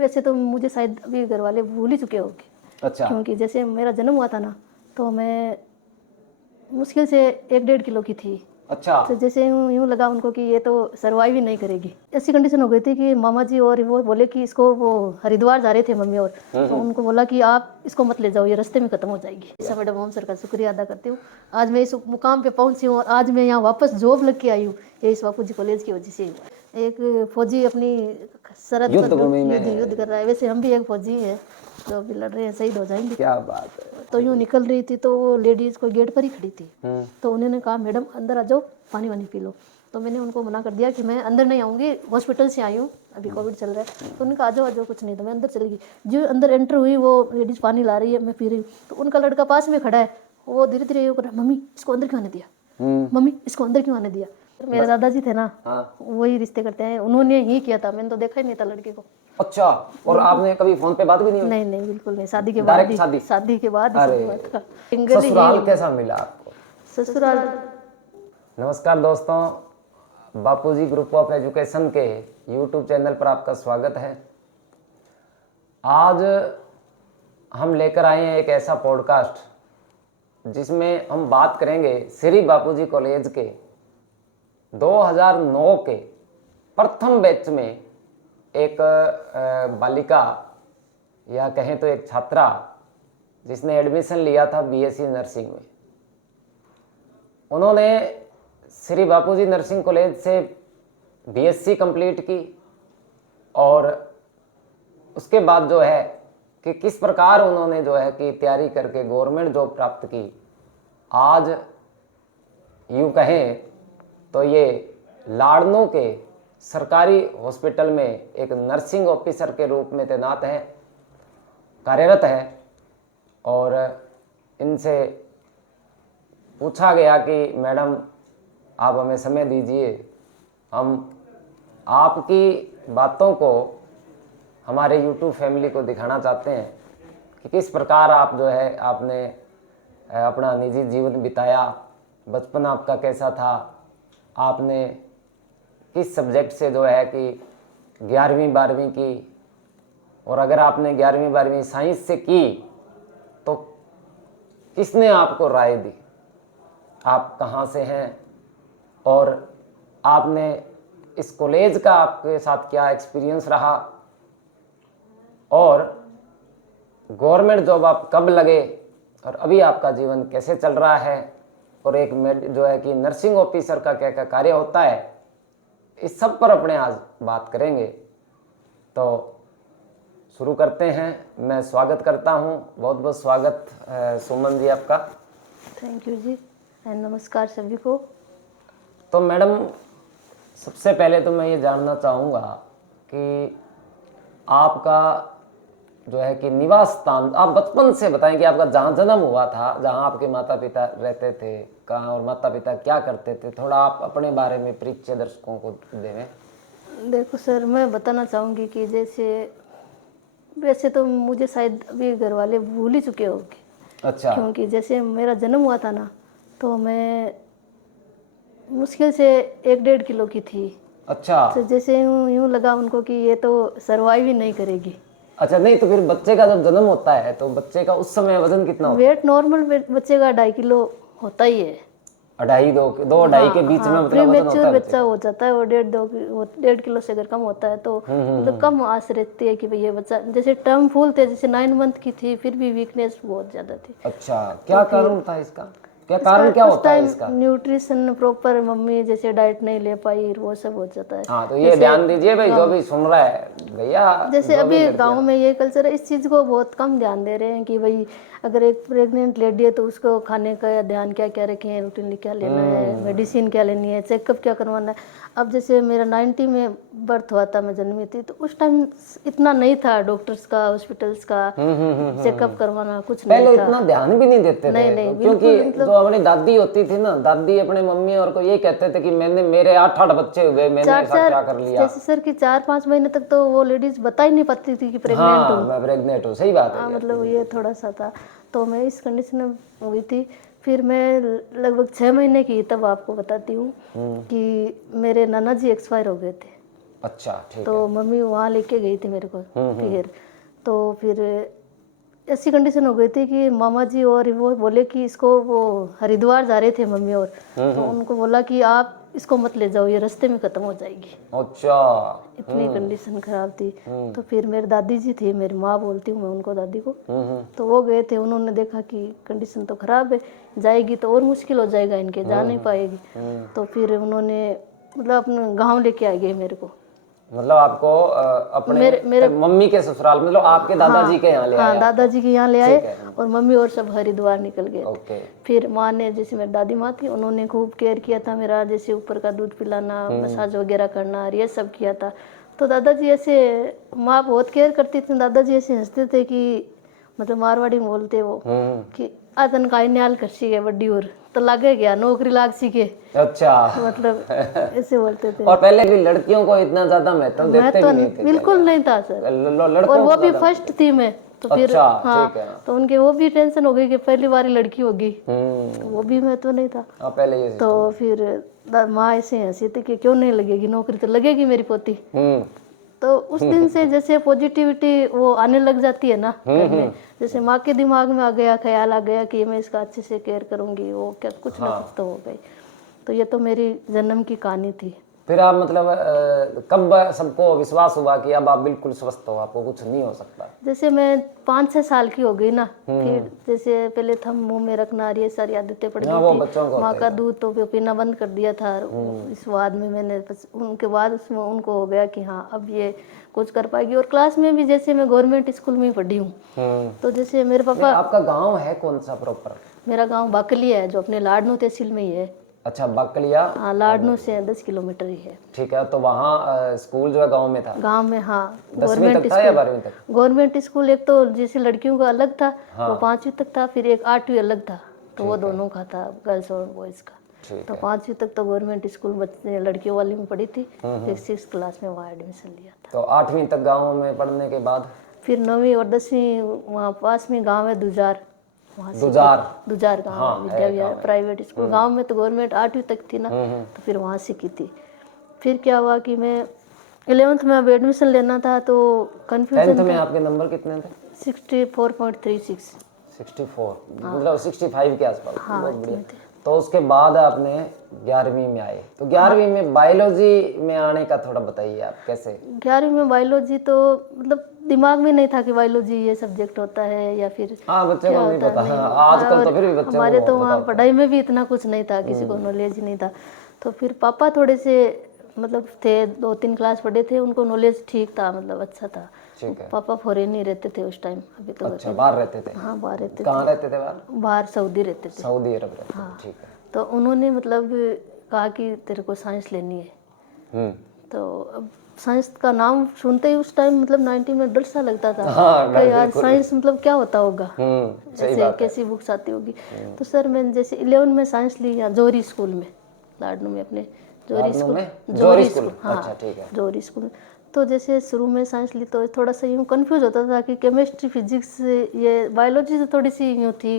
वैसे तो मुझे शायद अभी घर वाले भूल ही चुके होंगे। अच्छा। क्योंकि जैसे मेरा जन्म हुआ था ना, तो मैं मुश्किल से 1-1.5 किलो की थी। अच्छा। तो जैसे यूँ लगा उनको कि ये तो सर्वाइव ही नहीं करेगी। ऐसी कंडीशन हो गई थी कि मामा जी और वो बोले कि इसको, वो हरिद्वार जा रहे थे मम्मी और, तो उनको बोला कि आप इसको मत ले जाओ, ये रास्ते में खत्म हो जाएगी। ऐसा मैडम ओम सर का शुक्रिया अदा करती हूँ। आज मैं इस मुकाम पे पहुंची हूँ और आज मैं यहाँ वापस जॉब लग के आई हूँ, ये इस बापू जी कॉलेज की वजह से। एक फौजी अपनी सरहद युद्ध पर भूमि में युद्ध कर रहा है, वैसे हम भी एक फौजी हैं जो अभी लड़ रहे हैं, शहीद हो जाएंगे। क्या बात है। तो यूँ निकल रही थी तो वो लेडीज़ कोई गेट पर ही खड़ी थी। तो उन्होंने कहा मैडम अंदर आ जाओ, पानी वानी पी लो। तो मैंने उनको मना कर दिया कि मैं अंदर नहीं आऊँगी, हॉस्पिटल से आई हूँ, अभी कोविड चल रहा है। तो उन्होंने कहा आ जाओ कुछ नहीं। तो मैं अंदर चली गई। जो अंदर एंटर हुई वो लेडीज़ पानी ला रही है, मैं पी रही हूँ। तो उनका लड़का पास में खड़ा है, वो धीरे धीरे ये कर रहा है, मम्मी इसको अंदर क्यों आने दिया, मम्मी इसको अंदर क्यों आने दिया। मेरे दादाजी थे ना, वही रिश्ते करते हैं, उन्होंने ही किया था, मैंने तो देखा ही नहीं था लड़के को। अच्छा। और आपने कभी फोन पे बात भी नहीं हुई? नहीं नहीं, बिल्कुल नहीं, शादी के बाद ही, शादी के बाद ही सब बात का। ससुराल कैसा मिला आपको? ससुराल। नमस्कार दोस्तों, बापूजी ग्रुप ऑफ एजुकेशन के यूट्यूब चैनल पर आपका स्वागत है। आज हम लेकर आए हैं एक ऐसा पॉडकास्ट जिसमें हम बात करेंगे श्री बापूजी कॉलेज के 2009 के प्रथम बैच में एक बालिका या कहें तो एक छात्रा जिसने एडमिशन लिया था बीएससी नर्सिंग में। उन्होंने श्री बापूजी नर्सिंग कॉलेज से बीएससी कंप्लीट की और उसके बाद जो है कि किस प्रकार उन्होंने जो है कि तैयारी करके गवर्नमेंट जॉब प्राप्त की। आज यूँ कहें तो ये लाड़नों के सरकारी हॉस्पिटल में एक नर्सिंग ऑफिसर के रूप में तैनात है, कार्यरत है। और इनसे पूछा गया कि मैडम आप हमें समय दीजिए, हम आपकी बातों को हमारे यूट्यूब फैमिली को दिखाना चाहते हैं कि किस प्रकार आप जो है आपने अपना निजी जीवन बिताया, बचपन आपका कैसा था, आपने किस सब्जेक्ट से जो है कि 11वीं 12वीं की, और अगर आपने 11वीं 12वीं साइंस से की तो किसने आपको राय दी, आप कहाँ से हैं और आपने इस कॉलेज का आपके साथ क्या एक्सपीरियंस रहा और गवर्नमेंट जॉब आप कब लगे और अभी आपका जीवन कैसे चल रहा है, और एक जो है कि नर्सिंग ऑफिसर का क्या क्या कार्य होता है, इस सब पर अपने आज बात करेंगे। तो शुरू करते हैं। मैं स्वागत करता हूं, बहुत बहुत स्वागत सुमन जी आपका। थैंक यू जी, नमस्कार सभी को। तो मैडम सबसे पहले तो मैं ये जानना चाहूँगा कि आपका जो है कि निवास स्थान आप बचपन से बताएं कि आपका जहाँ जन्म हुआ था, जहाँ आपके माता पिता रहते थे, कहाँ और माता पिता क्या करते थे, थोड़ा आप अपने बारे में परिचय दर्शकों को देवें। देखो सर, मैं बताना चाहूँगी कि जैसे वैसे तो मुझे शायद अभी घर वाले भूल ही चुके होंगे। अच्छा। क्योंकि जैसे मेरा जन्म हुआ था ना, तो मैं मुश्किल से 1-1.5 किलो की थी। अच्छा। तो जैसे यूँ लगा उनको कि ये तो सर्वाइव ही नहीं करेगी। अच्छा, नहीं तो फिर बच्चे का जब जन्म होता है तो बच्चे का उस समय वजन कितना होता है? वेट नॉर्मल बच्चे का 2.5 किलो होता ही है। 2.5 के बीच में मतलब वजन होता है बच्चा हो जाता है, वो 1.5 किलो से अगर कम होता है तो मतलब कम आस रहती है कि भाई ये बच्चा, जैसे टर्म फुल थे, जैसे 9 मंथ की थी, फिर भी वीकनेस बहुत ज्यादा थी। अच्छा, क्या कारण था इसका? क्या कारण क्या होता है इसका? न्यूट्रिशन प्रॉपर मम्मी जैसे डाइट नहीं ले पाई, वो सब हो जाता है। हाँ, तो ये ध्यान दीजिए भाई, जो भी सुन रहा है भैया, जैसे अभी गांव में ये कल्चर है, इस चीज़ को बहुत कम ध्यान दे रहे हैं कि भाई अगर एक प्रेग्नेंट लेडी है तो उसको खाने का ध्यान क्या क्या रखें, रूटीनली क्या लेना है, मेडिसिन क्या लेनी है, चेकअप क्या करवाना है। अब जैसे मेरा 90 में बर्थ हुआ था, मैं जन्मी थी, तो उस टाइम इतना नहीं था डॉक्टर्स का, हॉस्पिटल्स का चेकअप करवाना, कुछ नहीं था। पहले इतना ध्यान भी नहीं देते थे। नहीं, क्योंकि जो अपनी दादी होती थी ना, दादी अपने मम्मी और को ये कहते थे कि मैंने मेरे 8-8 बच्चे हुए, मैंने ऐसा क्या कर लिया। जैसे सर कि 4-5 महीने तक तो वो लेडीज बता ही नहीं पाती थी कि प्रेग्नेंट हूँ। मैं प्रेग्नेंट हूँ, सही बात है। मतलब ये थोड़ा सा था, तो मैं इस कंडीशन में हुई थी। फिर मैं लगभग 6 महीने की तब आपको बताती हूँ कि मेरे नाना जी एक्सपायर हो गए थे। अच्छा ठीक तो मम्मी वहाँ लेके गई थी मेरे को फिर। तो फिर ऐसी कंडीशन हो गई थी कि मामा जी और वो बोले कि इसको, वो हरिद्वार जा रहे थे मम्मी और, तो उनको बोला कि आप इसको मत ले जाओ, ये रास्ते में ख़त्म हो जाएगी। अच्छा। इतनी कंडीशन खराब थी। तो फिर मेरे दादी जी थी, मेरी माँ बोलती हूँ मैं उनको, दादी को, तो वो गए थे, उन्होंने देखा कि कंडीशन तो ख़राब है, जाएगी तो और मुश्किल हो जाएगा इनके, जा नहीं पाएगी। तो फिर उन्होंने मतलब अपने गाँव लेके आ गए मेरे को। मतलब आपको अपने मेरे मम्मी के ससुराल, मतलब आपके दादाजी के यहाँ ले आए? हाँ, दादाजी के यहाँ ले आए ठीक है। और मम्मी और सब हरिद्वार निकल गए थे। ओके। फिर माँ ने, जैसे मेरी दादी माँ थी, उन्होंने खूब केयर किया था मेरा, जैसे ऊपर का दूध पिलाना, मसाज वगैरह करना, ये सब किया था। तो दादाजी ऐसे, माँ बहुत केयर करती थी, दादाजी ऐसे हंसते थे कि, मतलब मारवाड़ी में बोलते वो कि आतन का न्याल कर सी है बड्डी और तो लागे गया नौकरी लाग सी के। अच्छा। मतलब ऐसे बोलते थे। और पहले भी लड़कियों को इतना ज्यादा महत्व देते भी नहीं थे? बिल्कुल नहीं था सर, लड़कों और वो को भी ज्यादा- फर्स्ट थी मैं। तो फिर अच्छा, हाँ, ठीक है। तो उनके वो भी टेंशन हो गई कि पहली बार लड़की होगी, वो भी महत्व नहीं था। हाँ, पहले ये तो फिर माँ ऐसे हंसी थी कि क्यों नहीं लगेगी नौकरी, तो लगेगी मेरी पोती। तो उस दिन से जैसे पॉजिटिविटी वो आने लग जाती है ना घर में, जैसे माँ के दिमाग में आ गया, ख्याल आ गया कि मैं इसका अच्छे से केयर करूँगी, वो क्या कुछ ना कुछ तो हो गई। तो ये तो मेरी जन्म की कहानी थी। फिर आप मतलब कब सबको विश्वास हुआ कि अब आप बिल्कुल स्वस्थ हो, आपको कुछ नहीं हो सकता? जैसे मैं 5-6 साल की हो गई ना, फिर जैसे पहले थम मुंह में रखना, ये सारी आदतें पड़ वो गई बच्चों को थी। माँ होता का है। दूध तो पीना बंद कर दिया था। इस बाद में मैंने उनके बाद उसमें उनको हो गया कि हाँ अब ये कुछ कर पाएगी। और क्लास में भी, जैसे मैं गवर्नमेंट स्कूल में ही पढ़ी हूँ, तो जैसे मेरे पापा, आपका गांव है कौन सा प्रॉपर? मेरा गांव बाकली है, जो अपने लाडनू तहसील में ही है। अच्छा, बाकलिया। हाँ, लाडनू से 10 किलोमीटर ही है। ठीक है। तो वहाँ स्कूल जो है गांव में था? गांव में, हाँ। 10वीं तक था या 12वीं तक? गवर्नमेंट स्कूल एक तो जैसे लड़कियों का अलग था, वो 5वीं तक था, फिर एक 8वीं अलग था, तो वो दोनों का था, गर्ल्स और बॉयज़ का। तो 5वीं तक तो गवर्नमेंट स्कूल बच्चे लड़कियों वाली में पढ़ी थी, फिर 6th क्लास में वहाँ एडमिशन लिया था। तो 8वीं तक गाँव में पढ़ने के बाद फिर 9वीं और 10वीं वहाँ पास में गाँव है दुजार, वहाँ से दुजार गाँव है, विद्या विहार प्राइवेट स्कूल। गाँव में तो गवर्नमेंट 8वीं तक थी ना, तो फिर वहाँ से की थी। फिर क्या हुआ कि मैं 11th में अब एडमिशन लेना था, तो कंफ्यूजन 10th में आपके नंबर कितने थे? 64.36। 64, मतलब 65 के आसपास। हाँ, बहुत इतने बढ़िया। थे। तो उसके बाद आपने 11वीं में आए, तो 11वीं में बायोलॉजी में आने का थोड़ा बताइए आप कैसे? 11वीं में बायोलॉजी तो मतलब दिमाग में नहीं था कि बायोलॉजी ये सब्जेक्ट होता है या फिर हाँ, बच्चे क्या को नहीं होता है, पता। नहीं। आजकल तो फिर भी बच्चे हमारे को तो बहुत वहाँ पता होता पढ़ाई में भी इतना कुछ नहीं था, किसी को नॉलेज ही नहीं था। तो फिर पापा थोड़े से मतलब थे, 2-3 क्लास पढ़े थे, उनको नॉलेज ठीक था, मतलब अच्छा था। ठीक है। पापा फॉरेन ही रहते थे उस टाइम, अभी तो अच्छा, बाहर रहते थे? हाँ, बाहर रहते थे। कहाँ रहते थे बाहर? बाहर सऊदी रहते थे। सऊदी अरब रहते थे। ठीक है। तो उन्होंने मतलब कहा कि तेरे को साइंस लेनी है। तो अब साइंस का नाम सुनते ही उस टाइम मतलब 90 में डर सा लगता था कि यार साइंस मतलब क्या होता होगा, जैसे कैसी बुक्स आती होगी। तो सर मैंने जैसे 11 में साइंस ली यहाँ जोरी स्कूल में, लाडनू में, अपने जोरी स्कूल। हाँ, अच्छा, ठीक है। जोरी स्कूल। तो जैसे शुरू में साइंस ली तो थोड़ा सा यूँ कन्फ्यूज होता था कि केमिस्ट्री फिजिक्स, ये बायोलॉजी तो थोड़ी सी यूँ थी,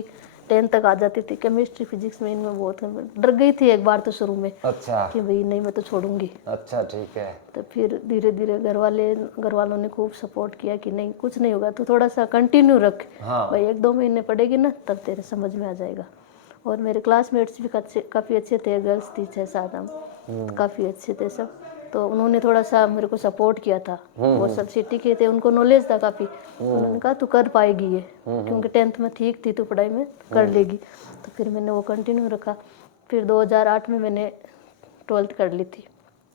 10 तक आ जाती थी। केमिस्ट्री फिजिक्स में इनमें बहुत डर गई थी एक बार तो शुरू में। अच्छा, कि भाई नहीं, मैं तो छोड़ूंगी। अच्छा, ठीक है। तो फिर धीरे धीरे घर वालों ने खूब सपोर्ट किया कि नहीं कुछ नहीं होगा, तो थोड़ा सा कंटिन्यू रख। भाई 1-2 महीने पढ़ेगी ना, तब तेरे समझ में आ जाएगा। और मेरे क्लासमेट्स भी काफ़ी अच्छे थे, गर्ल्स थी 6-7 हम, काफ़ी अच्छे थे सब। तो उन्होंने थोड़ा सा मेरे को सपोर्ट किया था। वो सब सिटी के थे, उनको नॉलेज था काफ़ी। उन्होंने कहा तू कर पाएगी ये, क्योंकि 10th में ठीक थी, तू पढ़ाई में कर लेगी। तो फिर मैंने वो कंटिन्यू रखा। फिर 2008 में मैंने 12th कर ली थी।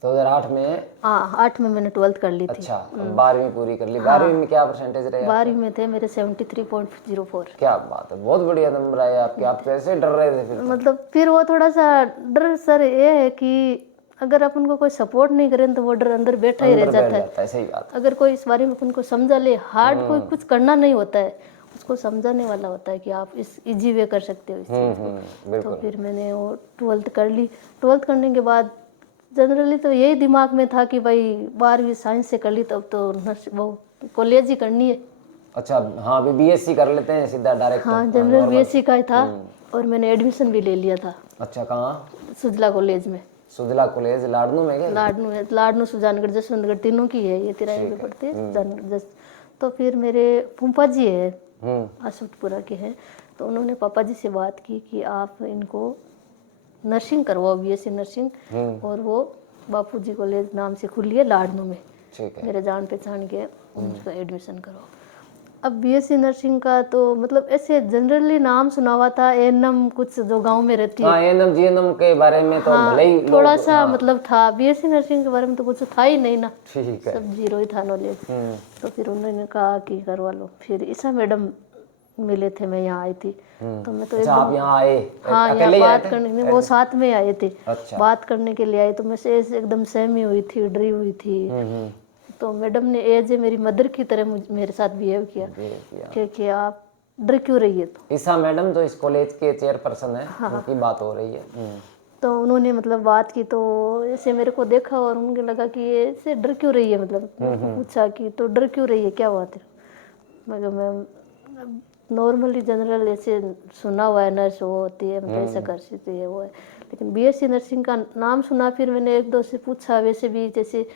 2008 में? हाँ, 8 में मैंने 12th कर ली थी। अच्छा, 12वीं पूरी कर ली। 12वीं में क्या परसेंटेज रहे? 12वीं में थे मेरे 73.04। क्या बात है, बहुत बढ़िया नंबर आए आपके। आप कैसे डर रहे थे फिर? मतलब फिर वो थोड़ा सा डर सर ये है कि अगर अपन को कोई सपोर्ट नहीं करे तो वो डर अंदर बैठा ही रह जाता है। सही बात। अगर कोई इस बारे में अपन को समझा ले, हार्ड कोई कुछ करना नहीं होता है, उसको समझाने वाला होता है कि आप इस इजी वे कर सकते हो इस चीज़ को। तो फिर मैंने वो 12th कर ली। 12th करने के बाद जनरली तो यही दिमाग में था कि भाई 12वीं साइंस से कर ली, तब तो वो कॉलेज ही करनी है। अच्छा, हाँ, बीएससी कर लेते हैं सीधा डायरेक्ट। हाँ, जनरल बीएससी का ही था, और मैंने एडमिशन भी ले लिया था। अच्छा, कहाँ? सुजला कॉलेज में। सुजला कॉलेज लाडनू में गए? लाडनू सुजानगढ़ जसवंतगढ़ तीनों की है, ये तिराई में पढ़ते हैं सुजानगढ़ तो फिर मेरे फूफा जी है अशोकपुरा के हैं, तो उन्होंने पापा जी से बात की कि आप इनको नर्सिंग करवाओ, बीएससी नर्सिंग, और वो बापूजी कॉलेज नाम से खुली है लाडनू में, ठीक है। मेरे जान पहचान के, उनका एडमिशन करवाओ। अब बीएससी नर्सिंग का तो मतलब ऐसे जनरली नाम सुना हुआ था, एएनएम कुछ जो गांव में रहती है, एएनएम जीएनएम के बारे में तो भले ही लोग, थोड़ा सा मतलब था, बीएससी नर्सिंग के बारे में तो कुछ था ही नहीं ना, ठीक है, सब जीरो ही था नॉलेज। तो फिर उन्होंने कहा कि करवा लो। फिर ईसा मैडम मिले थे, मैं यहाँ आई थी, तो मैं तो अच्छा आप यहाँ आए? हाँ, यहाँ बात करने में, वो साथ में आए थे, अच्छा। बात करने के लिए आए, तो मैं से एकदम सहमी हुई थी, डरी हुई थी। तो मैडम ने एज ए मेरी मदर की तरह मेरे साथ बिहेव किया कि आप डर क्यों रही है। तो ईसा मैडम जो इस कॉलेज के चेयरपर्सन है, उनकी बात हो रही है। तो उन्होंने मतलब बात की, तो ऐसे मेरे को देखा और उनको लगा कि ये ऐसे डर क्यों रही है, मतलब पूछा कि तो डर क्यों रही है, क्या हुआ तेरे? मैम नॉर्मली जनरल ऐसे सुना हुआ है, नर्स वो होती है, मतलब ऐसा कर सकती है वो है, लेकिन बीएससी नर्सिंग का नाम सुना। फिर मैंने एक दो से पूछा वैसे भी जैसे,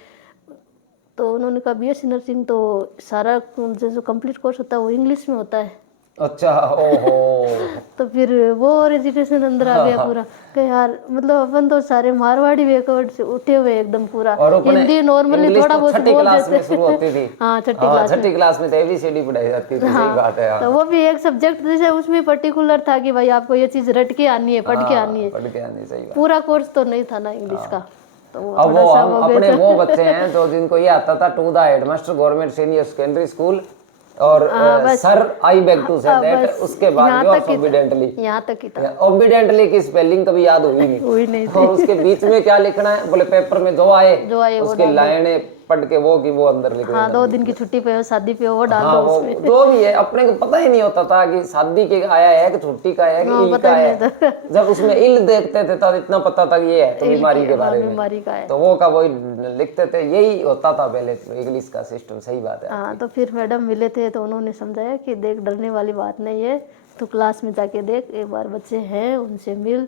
तो उन्होंने कहा बीएससी नर्सिंग तो सारा जो कंप्लीट कोर्स होता है वो इंग्लिश में होता है। अच्छा, ओहो। तो फिर वो और एजुकेशन अंदर आ गया पूरा कि यार, मतलब अपन तो सारे मारवाड़ी बैकवर्ड से उठे हुए एकदम पूरा, हिंदी नॉर्मली थोड़ा बहुत छठी बोल क्लास में देते शुरू होती थी। हाँ, छठी क्लास में तो एबीसीडी पढ़ाई जाती थी। सही बात है। तो वो भी एक सब्जेक्ट जैसे उसमें पर्टिकुलर था कि भाई आपको ये चीज रट के आनी है, पढ़ के आनी है, सही बात। पूरा कोर्स तो नहीं था ना इंग्लिश का। तो वो अब वो हम अपने वो बच्चे हैं जो जिनको ये आता था to the headmaster government senior secondary school और sir I beg to say that, उसके बाद ओबीडेंटली, यहाँ तक ही था। ओबीडेंटली की स्पेलिंग कभी याद हुई नहीं और उसके बीच में क्या लिखना है, बोले पेपर में जो आए उसके लाइनें पढ़ के वो की वो अंदर लिख हाँ, 2 दिन की छुट्टी पे हो, शादी पे हो, वो डाल दो उसमें। जो भी है अपने को पता ही नहीं होता था कि शादी के आया है कि छुट्टी का है कि इल का है। जब उसमें इल देखते थे तब इतना पता था कि ये है तो बीमारी के बारे में, तो वो का वही लिखते थे, यही होता था पहले इंग्लिश का सिस्टम। सही बात है। हाँ, तो फिर मैडम मिले थे तो उन्होंने समझाया कि देख डरने वाली बात नहीं है, तो क्लास में जाके देख, एक बार बच्चे हैं उनसे मिल,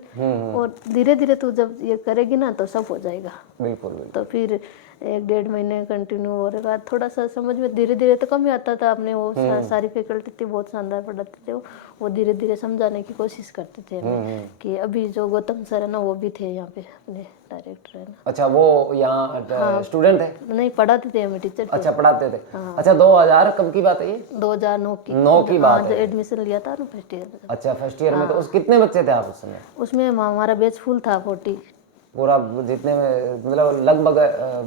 और धीरे धीरे तू जब ये करेगी ना तो सब हो जाएगा। बिल्कुल। तो फिर 1-1.5 महीने कंटिन्यू होने के बाद थोड़ा सा समझ में धीरे धीरे तो कम ही आता था। अपने वो सारी फैकल्टी थी, बहुत शानदार पढ़ाते थे, वो धीरे धीरे समझाने की कोशिश करते थे हमें कि अभी जो गौतम सर है ना वो भी थे यहाँ पे, अपने डायरेक्टर है ना। अच्छा, वो यहाँ स्टूडेंट है? नहीं, पढ़ाते थे हमें, टीचर थे। अच्छा, पढ़ाते थे। अच्छा, 2000 कब की बात है ये? 2009 की। 9 की बात है। एडमिशन लिया था ना फर्स्ट ईयर में। अच्छा, फर्स्ट ईयर में। तो उस कितने बच्चे थे आप उस समय? उसमें हमारा बैच फुल था, 40 पूरा। जितने में मतलब लगभग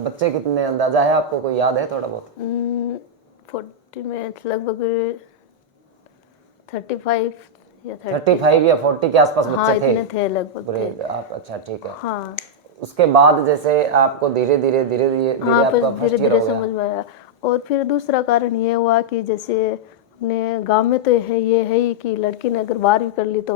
बच्चे कितने अंदाजा है आपको, कोई याद है थोड़ा बहुत? 40 में लगभग 35 या 40 के आसपास बच्चे थे। इतने थे लगभग आप। अच्छा, ठीक है। हाँ, उसके बाद जैसे आपको धीरे धीरे आपका फर्स्ट ईयर हो गया। समझ में आया। और फिर दूसरा कारण ये हुआ कि जैसे अपने गांव में तो ये है ही कि लड़की ने अगर 12वीं कर ली तो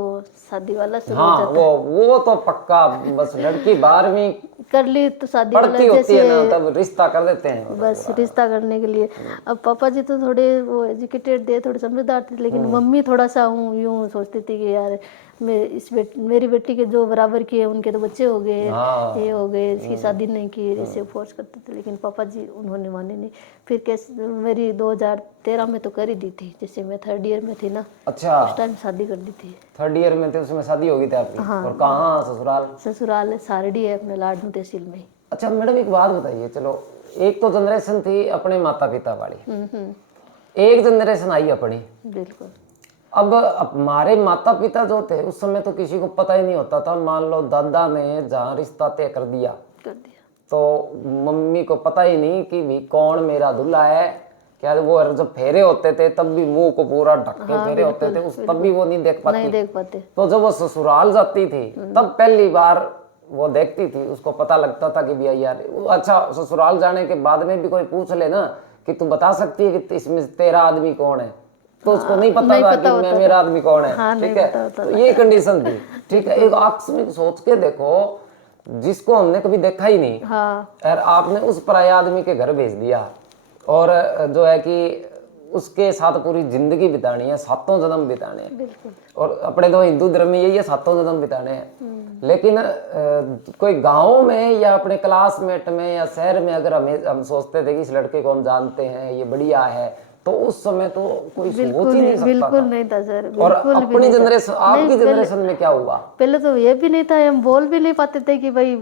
शादी वाला शुरू हो जाता है। वो तो पक्का, बस लड़की 12वीं कर ली तो शादी पढ़ती वाला होती है ना, तब रिश्ता कर देते हैं बस रिश्ता करने के लिए। अब पापा जी तो थोड़े वो एजुकेटेड थे, थोड़े समझदार थे, लेकिन मम्मी थोड़ा सा यूं सोचती थी कि यार मेरी बेटी के जो बराबर की है उनके तो बच्चे हो गए, ये हो गए, इसकी शादी नहीं की, इसे फोर्स करते थे। लेकिन पापा जी उन्होंने माने नहीं। फिर कैसे मेरी 2013 में तो कर ही दी थी, जैसे मैं 3rd ईयर में थी ना। अच्छा, उस टाइम शादी कर दी थी। 3rd ईयर में थे, उसमें शादी हो गई थी आपकी? और कहाँ ससुराल? ससुराल सारडी है, अपने लाडनू तहसील में। अच्छा मैडम, एक बात बताइए, चलो एक तो जनरेशन थी अपने माता पिता वाली, एक जनरेशन आई अपनी। बिल्कुल। अब हमारे माता पिता जो थे उस समय तो किसी को पता ही नहीं होता था। मान लो दादा ने जहाँ रिश्ता तय कर दिया तो मम्मी को पता ही नहीं कि भी कौन मेरा दूल्हा है क्या। वो जब फेरे होते थे तब भी मुंह को पूरा ढक के फेरे होते थे, तब भी वो नहीं देख पाती। तो जब वो ससुराल जाती थी तब पहली बार वो देखती थी, उसको पता लगता था कि भैया यार। अच्छा, ससुराल जाने के बाद में भी कोई पूछ ले ना कि तू बता सकती है कि इसमें तेरा आदमी कौन है, तो उसको नहीं पता था कि मेरा आदमी कौन है। ठीक है, तो ये कंडीशन थी। ठीक है, एक आकस्मिक सोच के देखो, जिसको हमने कभी देखा ही नहीं और आपने उस पराये आदमी के घर भेज दिया, और जो है कि उसके साथ पूरी जिंदगी बितानी है, 7 जन्म बिताने हैं। बिल्कुल। और अपने तो हिंदू धर्म में यही है, 7 जन्म बिताने हैं। लेकिन कोई गांव में या अपने क्लासमेट में या शहर में अगर हम सोचते थे कि इस लड़के को हम जानते हैं, ये बढ़िया है, तो उस समय तो कोई सोच ही नहीं सकता बिल्कुल था। नहीं था सर, और बिल्कुल भी अपनी नहीं था। जनरेशन, आपकी जनरेशन में क्या हुआ? पहले तो ये भी नहीं था, हम बोल भी नहीं पाते थे कि भाई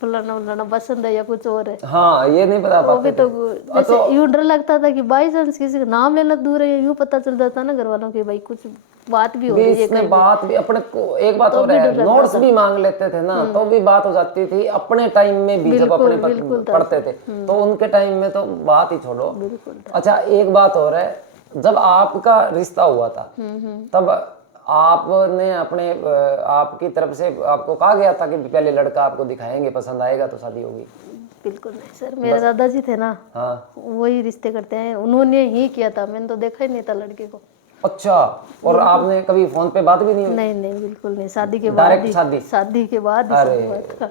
फलाना फलाना पसंद है या कुछ और है। हाँ, ये नहीं बता वो भी पाते तो थे। जैसे यूं डर लगता था कि बाई चांस किसी का नाम लेना दूर है, यूं पता चल जाता ना घर वालों की भाई कुछ बात भी हो रही है इसमें बात भी अपने को, एक बात तो और भी है, डर लगता नोट्स था। भी मांग लेते थे ना, तो भी बात हो जाती थी। अपने टाइम में भी जब अपने बिल्कुल था पढ़ते थे, तो उनके टाइम में तो बात ही छोड़ो। बिल्कुल था। अच्छा, एक बात और है, जब आपका रिश्ता हुआ था, तब आपने अपने आपकी तरफ से आपको कहा गया था कि पहले लड़का आपको दिखाएंगे, पसंद आएगा तो शादी होगी? बिल्कुल नहीं सर, मेरे दादाजी थे ना, हाँ। वही रिश्ते करते हैं, उन्होंने ही किया था, मैंने तो देखा ही नहीं था लड़के को। अच्छा, और आपने कभी फोन पे बात भी नहीं हुई? नहीं नहीं बिल्कुल नहीं, शादी के बाद डायरेक्ट ही, शादी? शादी के बाद ही अरे, सब हुआ था।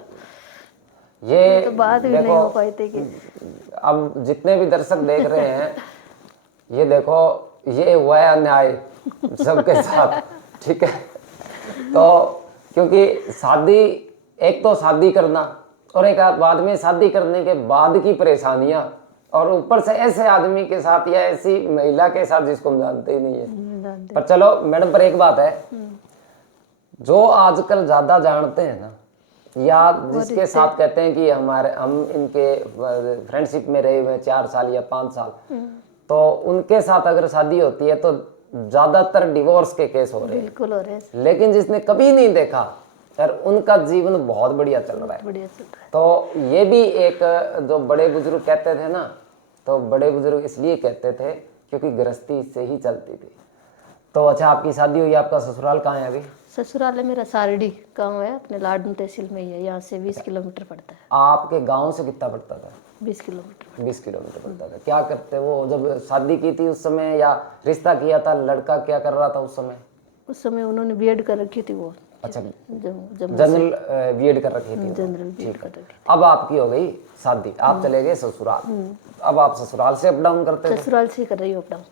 ये तो बात भी नहीं देखो, हो पाई थी कि अब जितने भी दर्शक देख रहे हैं, ये देखो, ये हुआ है अन्याय सबके साथ, ठीक है? तो क्योंकि शादी, एक तो शादी करना, और एक बाद में शादी करने के बाद की परेशानियां, और ऊपर से ऐसे आदमी के साथ या ऐसी महिला के साथ जिसको हम जानते ही नहीं है। पर चलो मैडम, पर एक बात है, जो आजकल ज्यादा जानते हैं ना, या जिसके साथ कहते हैं कि हम इनके फ्रेंडशिप में रहे हुए 4 साल या 5 साल, तो उनके साथ अगर शादी होती है तो ज्यादातर डिवोर्स के केस हो रहे हैं। बिल्कुल हो रहे हैं, लेकिन जिसने कभी नहीं देखा, यार उनका जीवन बहुत बढ़िया चल रहा है। बढ़िया चल रहा है। तो ये भी एक, जो बड़े बुजुर्ग कहते थे ना, तो बड़े बुजुर्ग इसलिए कहते थे क्योंकि गृहस्थी से ही चलती थी। तो अच्छा, आपकी शादी हुई, आपका ससुराल कहाँ है अभी? ससुराल है मेरा सारडी गांव है, अपने लाडन तहसील में ही है, यहाँ से 20 किलोमीटर पड़ता है। आपके गांव से कितना पड़ता था? 20 किलोमीटर। 20 किलोमीटर पड़ता था। क्या करते वो जब शादी की थी उस समय, या रिश्ता किया था, लड़का क्या कर रहा था उस समय? उस समय उन्होंने बीएड कर रखी थी वो, अच्छा, जम्मू जनरल बीएड कर रखी थी। जनरल बीएड कर रखी। अब आपकी हो गई शादी, आप चले गए ससुराल। अब आप ससुराल से अप डाउन करते थे? ससुराल से कर रही हूँ अप डाउन,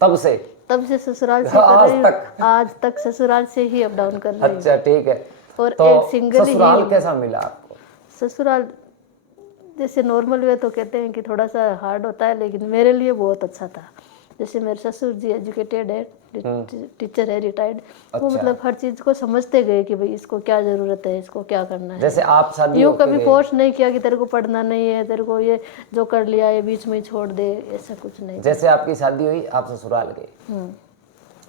तब से ससुराल से कर रही हूँ, आज तक ससुराल से ही अप डाउन कर रही हूँ। अच्छा, ठीक है। और तो एक सिंगल ससुराल कैसा मिला आपको? ससुराल जैसे नॉर्मल वे तो कहते हैं कि थोड़ा सा हार्ड होता है, लेकिन मेरे लिए बहुत अच्छा था। जैसे मेरे ससुर जी एजुकेटेड है, टीचर है, रिटायर्ड। वो मतलब हर चीज को समझते गए कि भाई इसको क्या जरूरत है, इसको क्या करना है। जैसे आप शादी यूँ कभी फोर्स नहीं किया कि तेरे को पढ़ना नहीं है, तेरे को ये जो कर लिया है बीच में ही छोड़ दे, ऐसा कुछ नहीं। जैसे आपकी शादी हुई, आप ससुराल गए,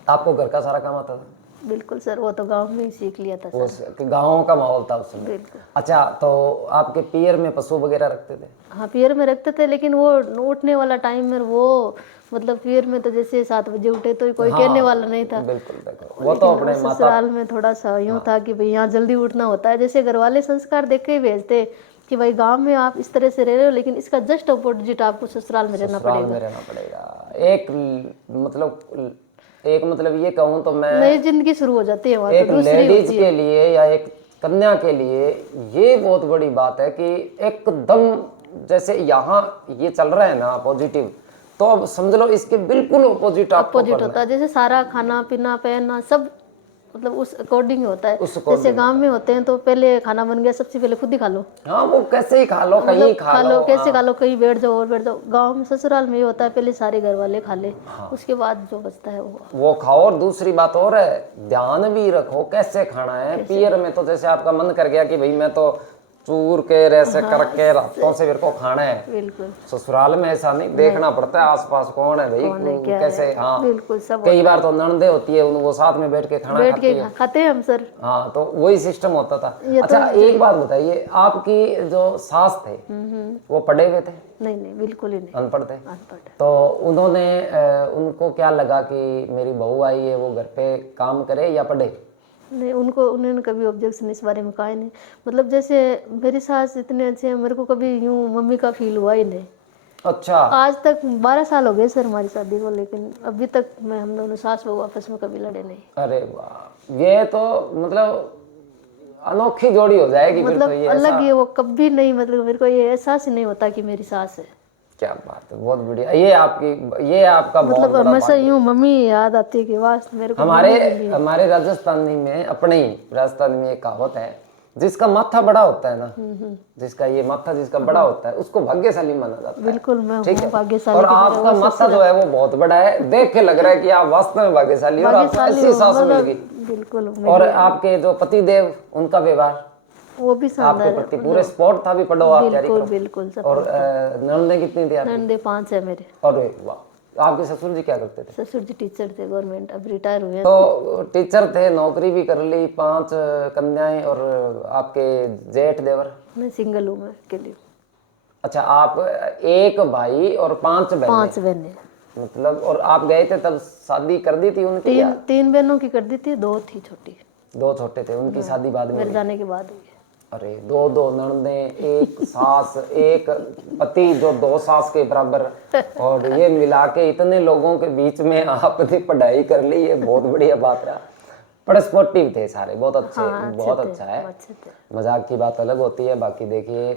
आपको घर का सारा काम आता था? बिल्कुल सर, वो तो गांव में ही सीख लिया था सर। गाँव का माहौल था उस समय। बिल्कुल। अच्छा, तो आपके पियर में पशु वगैरह रखते थे? हाँ, पियर में रखते थे, लेकिन वो उठने वाला टाइम में वो मतलब पियर में तो जैसे 7 बजे उठे तो कोई कहने वाला नहीं था। बिल्कुल, देखो वो तो अपने माता। ससुराल में थोड़ा सा यूँ था कि भाई यहाँ जल्दी उठना होता है, जैसे घर वाले संस्कार देख के ही भेजते कि भाई गांव में आप इस तरह से रह रहे हो, लेकिन इसका जस्ट अपोजिट आपको ससुराल में रहना पड़ेगा। एक मतलब ये कहूँ तो मैं, नई जिंदगी शुरू हो जाती है वहाँ, एक तो दूसरी लेडीज के लिए या एक कन्या के लिए ये बहुत बड़ी बात है कि एकदम जैसे यहाँ ये चल रहा है ना पॉजिटिव, तो अब समझ लो इसके बिल्कुल अपोजिट होता है। जैसे सारा खाना पीना पहनना सब मतलब उस अकॉर्डिंग ही होता है। जैसे गांव में होते हैं तो पहले खाना बन गया, सबसे पहले खुद ही खा लो। हाँ, वो कैसे ही खा लो, कहीं खा लो, कैसे खा लो, कहीं बैठ जाओ और बैठ जाओ। गांव में ससुराल में ये होता है पहले सारे घर वाले खा ले, उसके बाद जो बचता है वो खाओ। और दूसरी बात और है, ध्यान भी रखो कैसे खाना है। पियर में तो जैसे आपका मन कर गया कि भाई मैं तो चूर के ऐसे करके रातों से मेरे को खाना है, बिल्कुल। ससुराल में ऐसा नहीं, देखना पड़ता है आसपास कौन है भाई, कैसे। हाँ, बिल्कुल, सब कई बार तो ननदे होती है, वो साथ में बैठ के खाना खाते हैं हम सर। हाँ, तो वही सिस्टम होता था। अच्छा, एक बात बताइए, आपकी जो सास थे वो पढ़े हुए थे? नहीं, बिल्कुल ही नहीं, अनपढ़ थे। तो उन्होंने उनको क्या लगा कि मेरी बहू आई है, वो घर पे काम करे या पढ़े? नहीं, उन्होंने कभी ऑब्जेक्शन इस बारे में कहा ही नहीं। मतलब जैसे मेरी सास इतने अच्छे हैं, मेरे को कभी यूँ मम्मी का फील हुआ ही नहीं। अच्छा, आज तक 12 साल हो गए सर हमारी शादी को, लेकिन अभी तक हम दोनों सास बहू आपस में कभी लड़े नहीं। अरे वाह, ये तो मतलब अनोखी जोड़ी हो जाएगी। मतलब फिर तो ये अलग ही है वो, कभी नहीं, मतलब मेरे को ये एहसास ही नहीं होता कि मेरी सास है। क्या बात है, बहुत बढ़िया। ये आपका बहुत मतलब बड़ा हमेशा यूं मम्मी याद आती है कि वाह मेरे को हमारे राजस्थानी में, अपने ही राजस्थान में एक कहावत है, जिसका माथा बड़ा होता है ना, जिसका ये माथा जिसका बड़ा होता है उसको भाग्यशाली माना जाता है। बिल्कुल मैं ठीक हूँ है, भाग्यशाली और कि मेरा आपका वो माथा जो है वो बहुत बड़ा है, देख के लग रहा है कि आप वास्तव में भाग्यशाली हो और आपको भाग्यशाली ऐसी हूँ, सास मिल मतलब गई। बिल्कुल और मेरी आपके जो पति देव, उनका व्यवहार वो भी आपके शानदार है, प्रति पूरे स्पोर्ट था भी, पढ़ो आप तैयारी बिल्कुल करो। बिल्कुल सब। और ननदें कितनी थी आपकी? नंदे 5 है मेरे। और वाह, आपके ससुर जी क्या करते थे? ससुर जी टीचर थे गवर्नमेंट, अब रिटायर हुए हैं। तो टीचर थे, नौकरी भी कर ली, 5 कन्याएं, और आपके जेठ देवर? मैं सिंगल हूँ, मैं अकेली हूँ। अच्छा, आप एक भाई और 5 बहनें? 5 बहनें। मतलब, और आप गए थे तब शादी कर दी थी उनकी या? 3 बहनों की कर दी थी, 2 थी छोटी। 2 छोटे थे, उनकी शादी बाद में मेरे हुई? जाने के बाद हुई है। अरे 2 ननदें, एक सास, एक पति जो 2 सास के बराबर, और ये मिला के इतने लोगों के बीच में आपने पढ़ाई कर ली, ये बहुत बढ़िया बात रहा। बड़े स्पोर्टिव थे सारे, बहुत अच्छे। हाँ, अच्छे बहुत थे, अच्छा है। अच्छे थे। मजाक की बात अलग होती है, बाकी देखिए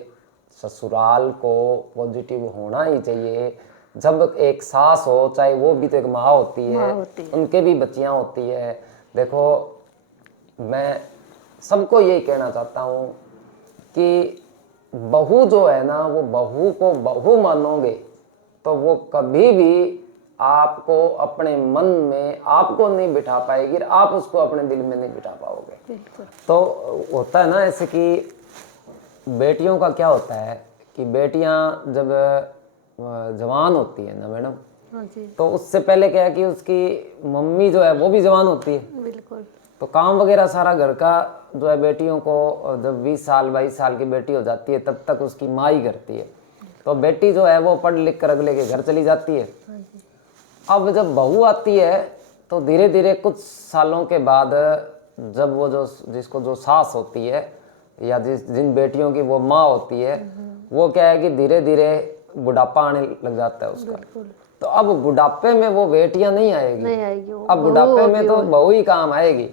ससुराल को पॉजिटिव होना ही चाहिए। जब एक सास हो, चाहे वो भी तो एक माँ होती है, माँ होती है। उनके भी बच्चियां होती है। देखो, मैं सबको यही कहना चाहता हूँ कि बहू जो है ना, वो बहू को बहू मानोगे तो वो कभी भी आपको अपने मन में आपको नहीं बिठा पाएगी, और आप उसको अपने दिल में नहीं बिठा पाओगे। बिल्कुल। तो होता है ना ऐसे कि बेटियों का क्या होता है कि बेटियां जब जवान होती है ना मैडम, हाँ जी, तो उससे पहले क्या है कि उसकी मम्मी जो है वो भी जवान होती है। बिल्कुल। तो काम वगैरह सारा घर का जो है बेटियों को, जब 20 साल 22 साल की बेटी हो जाती है तब तक उसकी माँ ही करती है। तो बेटी जो है वो पढ़ लिख कर अगले के घर चली जाती है। हाँ जी, अब जब बहू आती है तो धीरे धीरे कुछ सालों के बाद, जब वो जो जिसको जो सास होती है या जिन बेटियों की वो माँ होती है, वो क्या है कि धीरे धीरे बुढ़ापा आने लग जाता है उसका। बिल्कुल। तो अब बुढ़ापे में वो बेटियां नहीं आएगी, नहीं आएगी वो, अब बहू बुढ़ापे में होगी तो वो। बहू ही काम आएगी।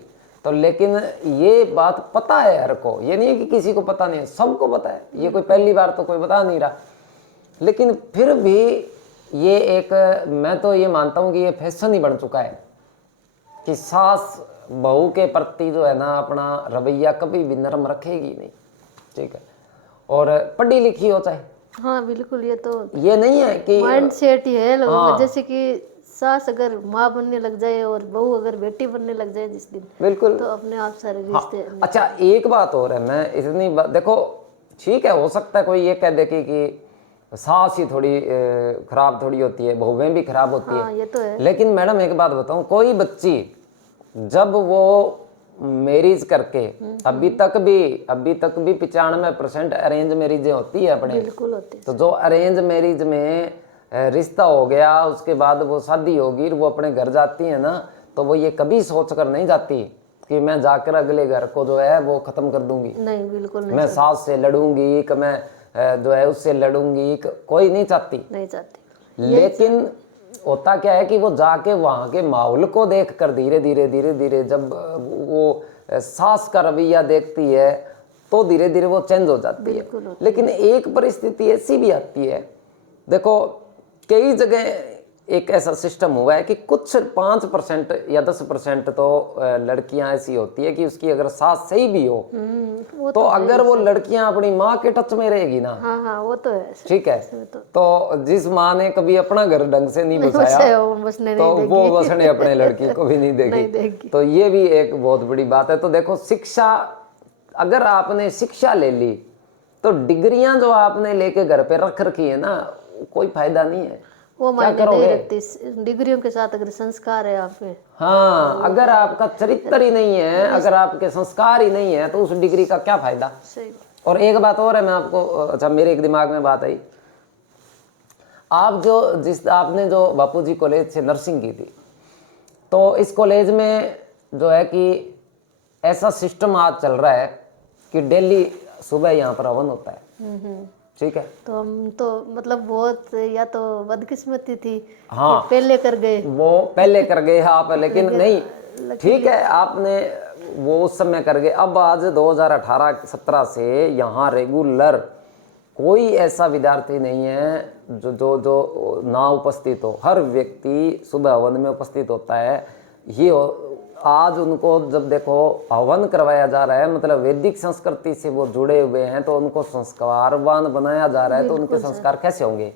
तो लेकिन ये बात पता है हर को, ये नहीं है कि किसी को पता नहीं है, सबको पता है। ये कोई पहली बार तो कोई बता नहीं रहा, लेकिन फिर भी ये एक, मैं तो ये मानता हूँ कि ये फैशन ही बन चुका है कि सास बहू के प्रति जो है ना अपना रवैया कभी भी नरम रखेगी नहीं। ठीक है, और पढ़ी लिखी हो चाहे, हाँ बिल्कुल, ये तो ये नहीं है कि माइंड सेट ही है लोगों का। हाँ। जैसे कि सास अगर माँ बनने लग जाए और बहू अगर बेटी बनने लग जाए जिस दिन, बिल्कुल। तो अपने आप सारे हाँ, रिश्ते अच्छा एक बात और है, मैं इतनी बात देखो, ठीक है हो सकता है कोई ये कह दे कि सास ही थोड़ी खराब थोड़ी होती है, बहुएं भी खराब होती हाँ, ये तो है। लेकिन मैडम एक बात बताऊं, कोई बच्ची जब वो मैरिज करके, अभी तक भी 95% अरेंज मैरिजें होती है अपने। बिल्कुल होते तो जो अरेंज मैरिज में रिश्ता हो गया, उसके बाद वो शादी होगी, वो अपने घर जाती है ना, तो वो ये कभी सोच कर नहीं जाती कि मैं जाकर अगले घर को जो है वो खत्म कर दूंगी, नहीं, बिल्कुल नहीं, मैं सास से लड़ूंगी, कि मैं जो है उससे लड़ूंगी, कोई नहीं चाहती। नहीं चाहती। लेकिन होता क्या है कि वो जाके वहां के माहौल को देखकर धीरे धीरे जब वो सास का रवैया देखती है तो धीरे धीरे वो चेंज हो जाती है। बिल्कुल होती लेकिन एक परिस्थिति ऐसी भी आती है, देखो कई जगह एक ऐसा सिस्टम हुआ है कि कुछ 5% या 10% तो लड़कियां ऐसी होती है कि उसकी अगर सास सही भी हो, वो तो अगर वो लड़कियां अपनी माँ के टच में रहेगी ना, हाँ हाँ, वो तो है। ठीक है, तो जिस माँ ने कभी अपना घर ढंग से नहीं बसाया, वो बसने तो नहीं वो बसने अपने लड़की को भी नहीं नहीं देगी। देगी। तो ये भी एक बहुत बड़ी बात है। तो देखो शिक्षा, अगर आपने शिक्षा ले ली तो डिग्रियां जो आपने लेके घर पे रख रखी है ना, कोई फायदा नहीं है। वो क्या मायने नहीं करोगे? रखती। डिग्रियों के साथ अगर संस्कार है आप में, हाँ, अगर आपका चरित्र ही नहीं है, अगर आपके संस्कार ही नहीं है, तो उस डिग्री का क्या फायदा। सही। और एक बात और है, मैं आपको, अच्छा मेरे एक दिमाग में बात आई, आपने जो बापूजी कॉलेज से नर्सिंग की थी, तो इस कॉलेज में जो है कि ऐसा सिस्टम आज चल रहा है कि डेली सुबह यहाँ पर हवन होता है। ठीक है, तो हम तो मतलब बहुत, या तो बदकिस्मती थी हाँ, कि पहले कर गए, वो पहले कर गए आप, लेकिन नहीं, ठीक है आपने वो उस समय कर गए। अब आज 2018-17 से यहाँ रेगुलर कोई ऐसा विद्यार्थी नहीं है जो जो जो ना उपस्थित हो। हर व्यक्ति सुबह हवन में उपस्थित होता है। ये आज उनको जब देखो हवन करवाया जा रहा है, मतलब वैदिक संस्कृति से वो जुड़े हुए हैं, तो उनको संस्कारवान बनाया जा रहा है, तो उनके संस्कार कैसे होंगे।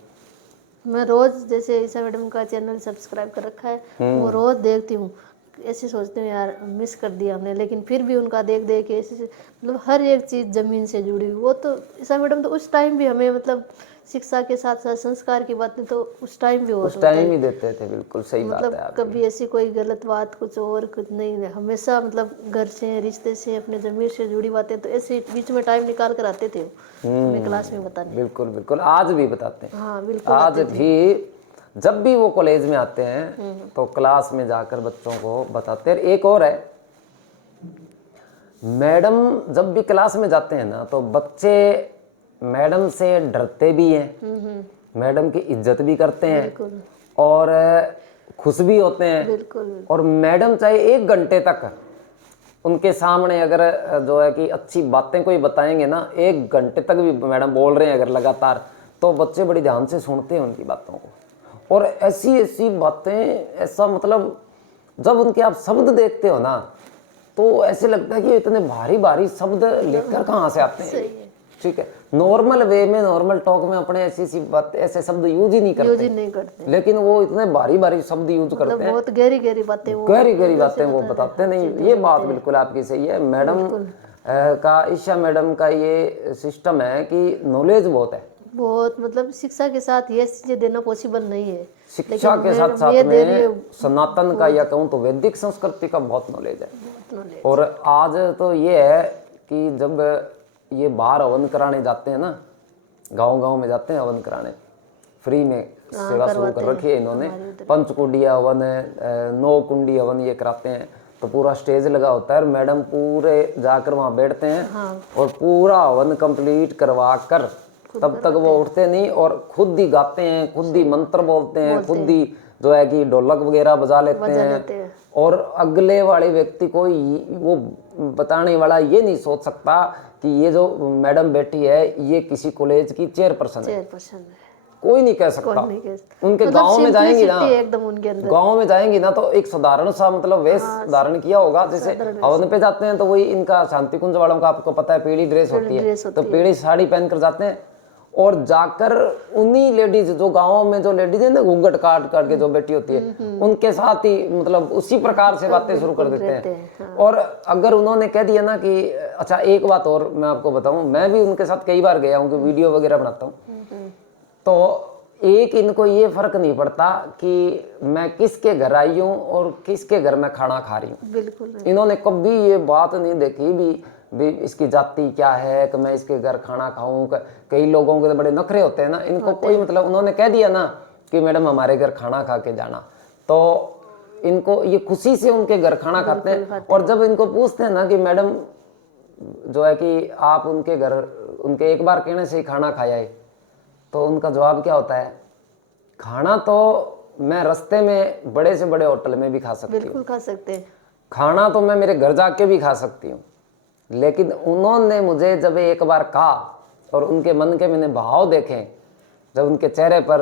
मैं रोज जैसे ईशा मैडम का चैनल सब्सक्राइब कर रखा है, वो रोज देखती हूँ। ऐसे सोचते हैं यार मिस कर दिया हमने, लेकिन फिर भी उनका देख देख के ऐसे मतलब हर एक चीज़ ज़मीन से जुड़ी हुई। वो तो ईशा मैडम तो उस टाइम भी हमें मतलब शिक्षा के साथ साथ संस्कार की बातें तो उस टाइम भी उस टाइम ही देते थे। बिल्कुल सही बात है। मतलब कभी ऐसी कोई गलत बात कुछ और कुछ नहीं, हमेशा मतलब घर से रिश्ते से अपने ज़मीर से जुड़ी बातें तो ऐसे बीच में टाइम निकाल कर आते थे हमें क्लास में बताने। बिल्कुल बिल्कुल, आज भी बताते हैं। हाँ बिल्कुल, आज भी जब भी वो कॉलेज में आते हैं तो क्लास में जाकर बच्चों को बताते हैं। एक और है, मैडम जब भी क्लास में जाते हैं ना तो बच्चे मैडम से डरते भी हैं, मैडम की इज्जत भी करते हैं और खुश भी होते हैं। बिल्कुल। और मैडम चाहे 1 घंटे तक उनके सामने अगर जो है कि अच्छी बातें कोई बताएंगे ना, 1 घंटे तक भी मैडम बोल रहे हैं अगर लगातार, तो बच्चे बड़ी ध्यान से सुनते हैं उनकी बातों को। और ऐसी ऐसी बातें, ऐसा मतलब जब उनके आप शब्द देखते हो ना तो ऐसे लगता है कि इतने भारी भारी शब्द लेकर कहाँ से आते हैं। ठीक है, नॉर्मल वे में, नॉर्मल टॉक में अपने ऐसी सी बात, ऐसे शब्द यूज ही नहीं करते, लेकिन वो इतने भारी भारी शब्द यूज करते हैं, बहुत गहरी गहरी बातें, गहरी बातें वो बताते नहीं। ये बात बिल्कुल आपकी सही है। मैडम का, ईशा मैडम का ये सिस्टम है कि नॉलेज बहुत है, बहुत मतलब शिक्षा के साथ ये चीजें देना पॉसिबल नहीं है। शिक्षा के साथ साथ में सनातन का या कहूँ तो वैदिक संस्कृति का बहुत नॉलेज है। और आज तो ये है कि जब ये बाहर हवन कराने जाते हैं ना, गांव में जाते हैं हवन कराने, फ्री में सेवा शुरू कर रखी है इन्होंने। पंचकुंडी हवन, 9 कुंडी हवन ये कराते हैं, तो पूरा स्टेज लगा होता है और मैडम पूरे जाकर वहाँ बैठते हैं और पूरा हवन कंप्लीट करवा कर तब तक वो उठते नहीं और खुद ही गाते हैं, खुद ही मंत्र बोलते हैं, खुद ही जो है कि ढोलक वगैरह बजा लेते हैं। और अगले वाले व्यक्ति को वो बताने वाला ये नहीं सोच सकता कि ये जो मैडम बैठी है ये किसी कॉलेज की चेयरपर्सन है। कोई नहीं कह सकता। उनके गांव में जाएंगी ना, गांव में जाएंगी ना तो एक साधारण सा मतलब वेश धारण किया होगा। जैसे हवन पे जाते हैं तो वही इनका शांति कुंज वालों का आपको पता है पीली ड्रेस होती है, तो पीली साड़ी पहनकर जाते हैं और जाकर उन्हीं लेडीज जो गाँव में जो लेडीज है ना घूंघट काट के जो बैठी होती है उनके साथ ही मतलब उसी प्रकार से बातें शुरू कर देते हैं। और अगर उन्होंने कह दिया ना कि अच्छा, एक बात और मैं आपको बताऊं, मैं भी उनके साथ कई बार गया हूँ कि वीडियो वगैरह बनाता हूँ, तो एक इनको ये फर्क नहीं पड़ता कि मैं किसके घर आई हूँ और किसके घर में खाना खा रही हूँ। बिल्कुल इन्होंने कभी ये बात नहीं देखी भी इसकी जाति क्या है कि मैं इसके घर खाना खाऊं। कई लोगों के तो बड़े नखरे होते हैं ना, इनको कोई मतलब उन्होंने कह दिया ना कि मैडम हमारे घर खाना खा के जाना, तो इनको ये खुशी से उनके घर खाना खाते हैं। और जब इनको पूछते हैं ना कि मैडम जो है कि आप उनके घर उनके एक बार कहने से ही खाना खाया है, तो उनका जवाब क्या होता है, खाना तो मैं रास्ते में बड़े से बड़े होटल में भी खा सकती हूँ, बिल्कुल खा सकते हैं, खाना तो मैं मेरे घर जाके भी खा सकती हूँ, लेकिन उन्होंने मुझे जब एक बार कहा और उनके मन के मैंने भाव देखे, जब उनके चेहरे पर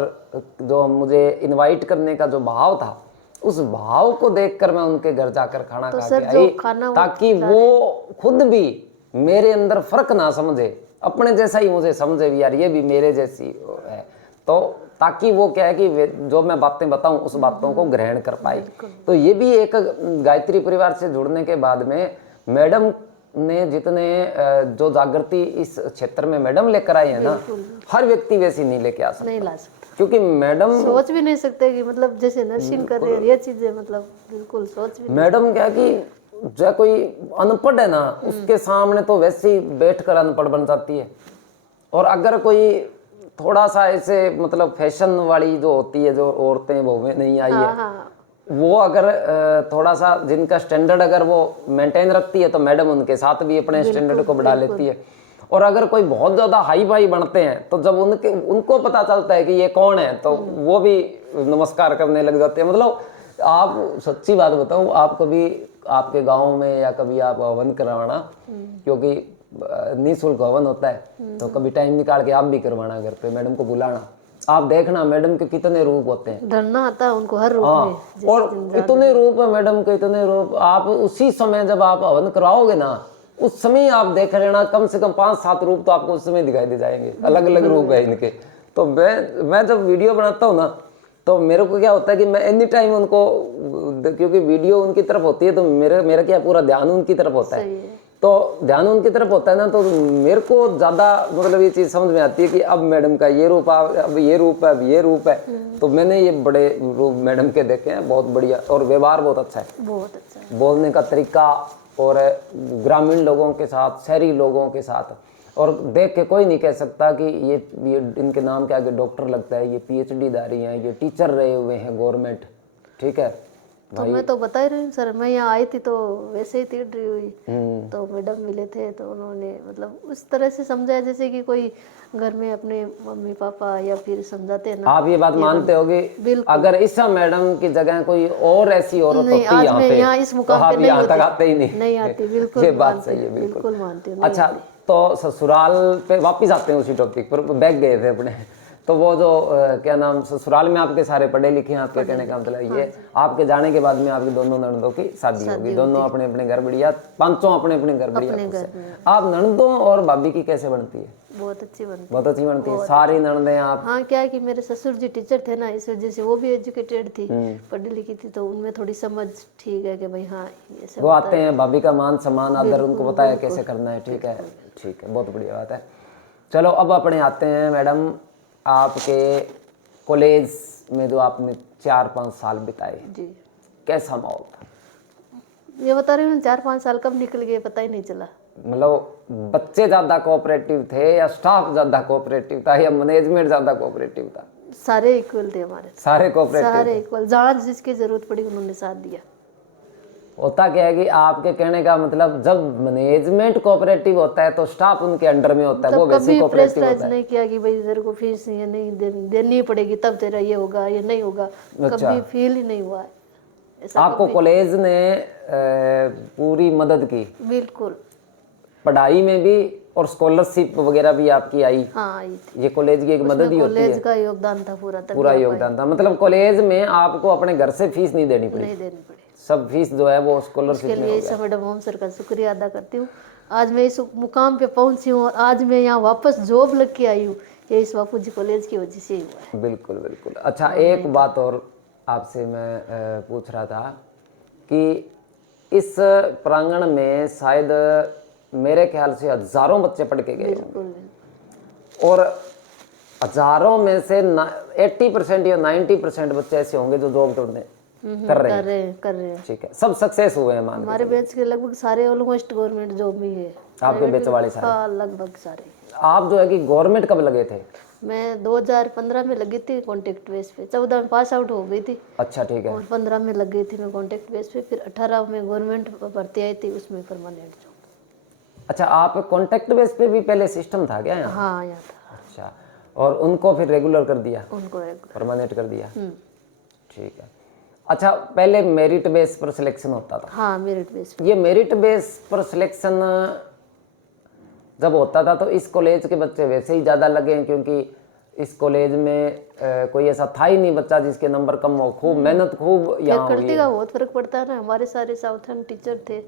जो मुझे इनवाइट करने का जो भाव था, उस भाव को देखकर मैं उनके घर जाकर खाना खा के आई, ताकि वो खुद भी मेरे अंदर फर्क ना समझे, अपने जैसा ही मुझे समझे भी यार ये भी मेरे जैसी है, तो ताकि वो क्या है कि जो मैं बातें बताऊं उस बातों को ग्रहण कर पाए। तो ये भी एक गायत्री परिवार से जुड़ने के बाद में मैडम ने जितने जो जागृति इस क्षेत्र में मैडम लेकर आई है ना, हर व्यक्ति वैसी नहीं लेके आ सकता, नहीं ला सकता, क्योंकि मैडम सोच भी नहीं सकते कि मतलब जैसे नर्सिंग कर रहे हैं ये चीजें, मतलब बिल्कुल सोच भी मैडम क्या कि जो कोई अनपढ़ है ना उसके सामने तो वैसे ही बैठकर अनपढ़ बन जाती है। और अगर कोई थोड़ा सा ऐसे मतलब फैशन वाली जो होती है, जो औरतें वो में नहीं आई है, वो अगर थोड़ा सा जिनका स्टैंडर्ड अगर वो मेंटेन रखती है तो मैडम उनके साथ भी अपने स्टैंडर्ड को बढ़ा लेती है। और अगर कोई बहुत ज्यादा हाई फाई बनते हैं तो जब उनको पता चलता है कि ये कौन है तो वो भी नमस्कार करने लग जाते हैं। मतलब आप सच्ची बात बताऊं, आप कभी आपके गांव में या कभी आप हवन करवाना, क्योंकि निःशुल्क हवन होता है, तो कभी टाइम निकाल के आप भी करवाना घर पे, मैडम को बुलाना। आप देखना मैडम के कितने रूप होते हैं, डरना आता है उनको हर रूप में। हाँ, और इतने रूप है मैडम के, इतने रूप। आप उसी समय जब आप हवन कराओगे ना, उस समय आप देख लेना कम से कम 5-7 रूप तो आपको उस समय दिखाई दे जाएंगे, अलग अलग रूप है इनके। तो मैं जब वीडियो बनाता हूँ ना, तो मेरे को क्या होता है कि मैं एनी टाइम उनको, क्योंकि वीडियो उनकी तरफ होती है तो मेरा क्या पूरा ध्यान उनकी तरफ होता है। सही है। तो ध्यान उनकी तरफ होता है ना, तो मेरे को ज़्यादा मतलब ये चीज़ समझ में आती है कि अब मैडम का ये रूप, अब ये रूप है, अब ये रूप है। तो मैंने ये बड़े रूप मैडम के देखे हैं, बहुत बढ़िया, और व्यवहार बहुत अच्छा है, बहुत अच्छा है। बोलने का तरीका, और ग्रामीण लोगों के साथ, शहरी लोगों के साथ, और देख के कोई नहीं कह सकता कि ये इनके नाम के आगे डॉक्टर लगता है, ये PhD धारी हैं, ये टीचर रहे हुए हैं गवर्नमेंट, ठीक है। तो मैं तो बता ही रही हूँ सर, मैं यहाँ आई थी तो वैसे ही तिड़ रही हुई, तो मैडम मिले थे तो उन्होंने मतलब उस तरह से समझाया जैसे कि कोई घर में अपने मम्मी पापा या फिर समझाते हैं ना। आप ये बात मानते होगे, बिल्कुल। अगर इस मैडम की जगह कोई और ऐसी औरत नहीं, होती आज यहाँ मैं पे, यहाँ इस तो मुकाम आप पे नहीं यहाँ तक होती। आते ही नहीं। नहीं आती, बिल्कुल ये बात मानती सही है, हूँ, बिल्कुल मानती हूँ, नहीं अच्छा, आती। तो ससुराल पे वापिस आते हैं उसी टॉपिक पर, बैग गए थे अपने। तो वो जो क्या नाम, ससुराल में आपके सारे पढ़े लिखे हैं, आपके कहने का मतलब ये, आपके जाने के बाद में आपकी दोनों ननदों की शादी होगी, दोनों अपने अपने घर बढ़िया, पांचों अपने अपने घर बढ़िया खुश हैं। आप ननदों और भाभी की कैसे बनती है? बहुत अच्छी बनती है। बहुत अच्छी बनती है सारी ननदें आप? हाँ, क्या है कि मेरे ससुर जी टीचर थे ना, इस वजह से वो भी एजुकेटेड थी, पढ़ी लिखी थी, तो उनमें थोड़ी समझ ठीक है कि भाई हाँ ये सब वो आते हैं, भाभी का मान सम्मान आदर उनको बताया कैसे करना है, ठीक है, ठीक है, बहुत बढ़िया बात है। चलो अब अपने आते हैं मैडम आपके कॉलेज में, जो आपने 4-5 साल बिताए, जी। कैसा माहौल था? ये बता रही हूँ 4-5 साल कब निकल गए पता ही नहीं चला। मतलब बच्चे ज्यादा कोऑपरेटिव थे या स्टाफ ज्यादा कोऑपरेटिव था या मैनेजमेंट ज्यादा कोऑपरेटिव था? सारे इक्वल थे हमारे, सारे कोऑपरेटिव, सारे इक्वल, जहाँ जिसकी जरूरत पड़ी उन्होंने साथ दिया। होता क्या है कि आपके कहने का मतलब जब मैनेजमेंट कोऑपरेटिव होता है तो स्टाफ उनके अंडर में होता है, वो वैसे ही कोऑपरेटिव होता है। नहीं किया कि भाई तेरे को फीस ये नहीं देनी पड़ेगी तब तेरा ये होगा, ये नहीं होगा, कभी फील ही नहीं हुआ ऐसा। आपको कॉलेज ने पूरी मदद की? बिल्कुल, पढ़ाई में भी, और स्कॉलरशिप वगैरह भी आपकी आई? हाँ आई थी। ये कॉलेज की एक मदद ही होती है, कॉलेज का योगदान था पूरा, तभी पूरा योगदान था। मतलब कॉलेज में आपको अपने घर से फीस नहीं देनी पड़ी? नहीं देनी पड़ी, सब फीस जो है वो स्कॉलरशिप में हो इसलिए गया। मैडम होम सर का शुक्रिया अदा करती हूँ। आज मैं इस मुकाम पे पहुंची हूँ और आज मैं यहाँ वापस जॉब लग के आई हूँ, ये इस बापू जी कॉलेज की वजह से ही हुआ है। बिल्कुल बिल्कुल। अच्छा, एक बात और आपसे मैं पूछ रहा था कि इस प्रांगण में शायद मेरे ख्याल से हजारों बच्चे पढ़ के गए होंगे, बिल्कुल। और हजारों में से 80% या 90% बच्चे ऐसे होंगे जो जॉब ढूंढने कर रहे हैं, ठीक है, सब सक्सेस हुए हैं मान हमारे बैच के लगभग सारे ऑलमोस्ट गवर्नमेंट जॉब में ही है। आपके बैच वाले सारे? हाँ, लगभग सारे। आप जो है कि गवर्नमेंट कब लगे थे? मैं 2015 में लगी थी कॉन्टेक्ट बेस पे, 14 में पास आउट हो गई थी। अच्छा, ठीक है। और 15 में लग गई थी मैं कॉन्टेक्ट बेस पे, फिर 18 में गवर्नमेंट भर्ती आई थी, उसमें परमानेंट जॉब। अच्छा, आप कॉन्ट्रैक्ट बेस पे भी पहले सिस्टम था क्या यहाँ? हाँ, यहाँ था। अच्छा, और उनको फिर रेगुलर कर दिया? उनको रेगुलर, परमानेंट कर दिया, ठीक है। अच्छा, पहले मेरिट बेस पर सिलेक्शन होता था? हाँ, मेरिट बेस पे। ये मेरिट बेस पर सिलेक्शन जब होता था तो इस कॉलेज के बच्चे वैसे ही ज़्यादा लगे, क्योंकि इस कॉलेज में कोई ऐसा था ही नहीं बच्चा जिसके नंबर कम हो, खूब मेहनत खूब यहाँ फैकल्टी का बहुत फर्क पड़ता है ना। हमारे सारे साउथर्न टीचर थे,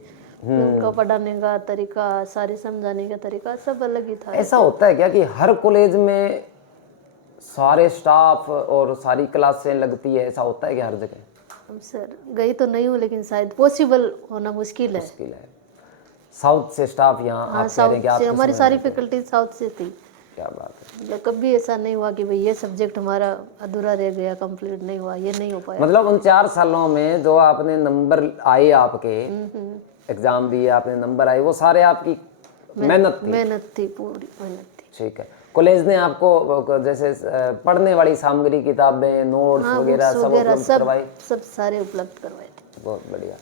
उनका पढ़ाने का तरीका, सारे समझाने का तरीका सब अलग ही था। ऐसा होता है क्या कि हर कॉलेज में सारे स्टाफ और सारी क्लासें लगती है, ऐसा होता है कि हर जगह? सर गई तो नहीं हूँ, लेकिन शायद पॉसिबल होना मुश्किल है। मुश्किल है। साउथ से स्टाफ यहाँ हाँ, आप कह रहे हैं कि साउथ से, आप हमारी सारी फैकल्टी साउथ से थी। क्या बात है। मतलब कभी ऐसा नहीं हुआ कि भाई ये सब्जेक्ट हमारा अधूरा रह गया, कंप्लीट नहीं हुआ, ये नहीं हो पाया। मतलब उन 4 सालों में जो आपने नंबर आए, आपके एग्जाम दिए, आपने नंबर आए, वो सारे आपकी मेहनत थी? मेहनत थी, पूरी मेहनत थी। ठीक है। कॉलेज ने आपको जैसे पढ़ने वाली सामग्री, किताबें, नोट्स वगैरह सब उपलब्ध करवाई? सब सारे उपलब्ध करवाए थे। बहुत बढ़िया।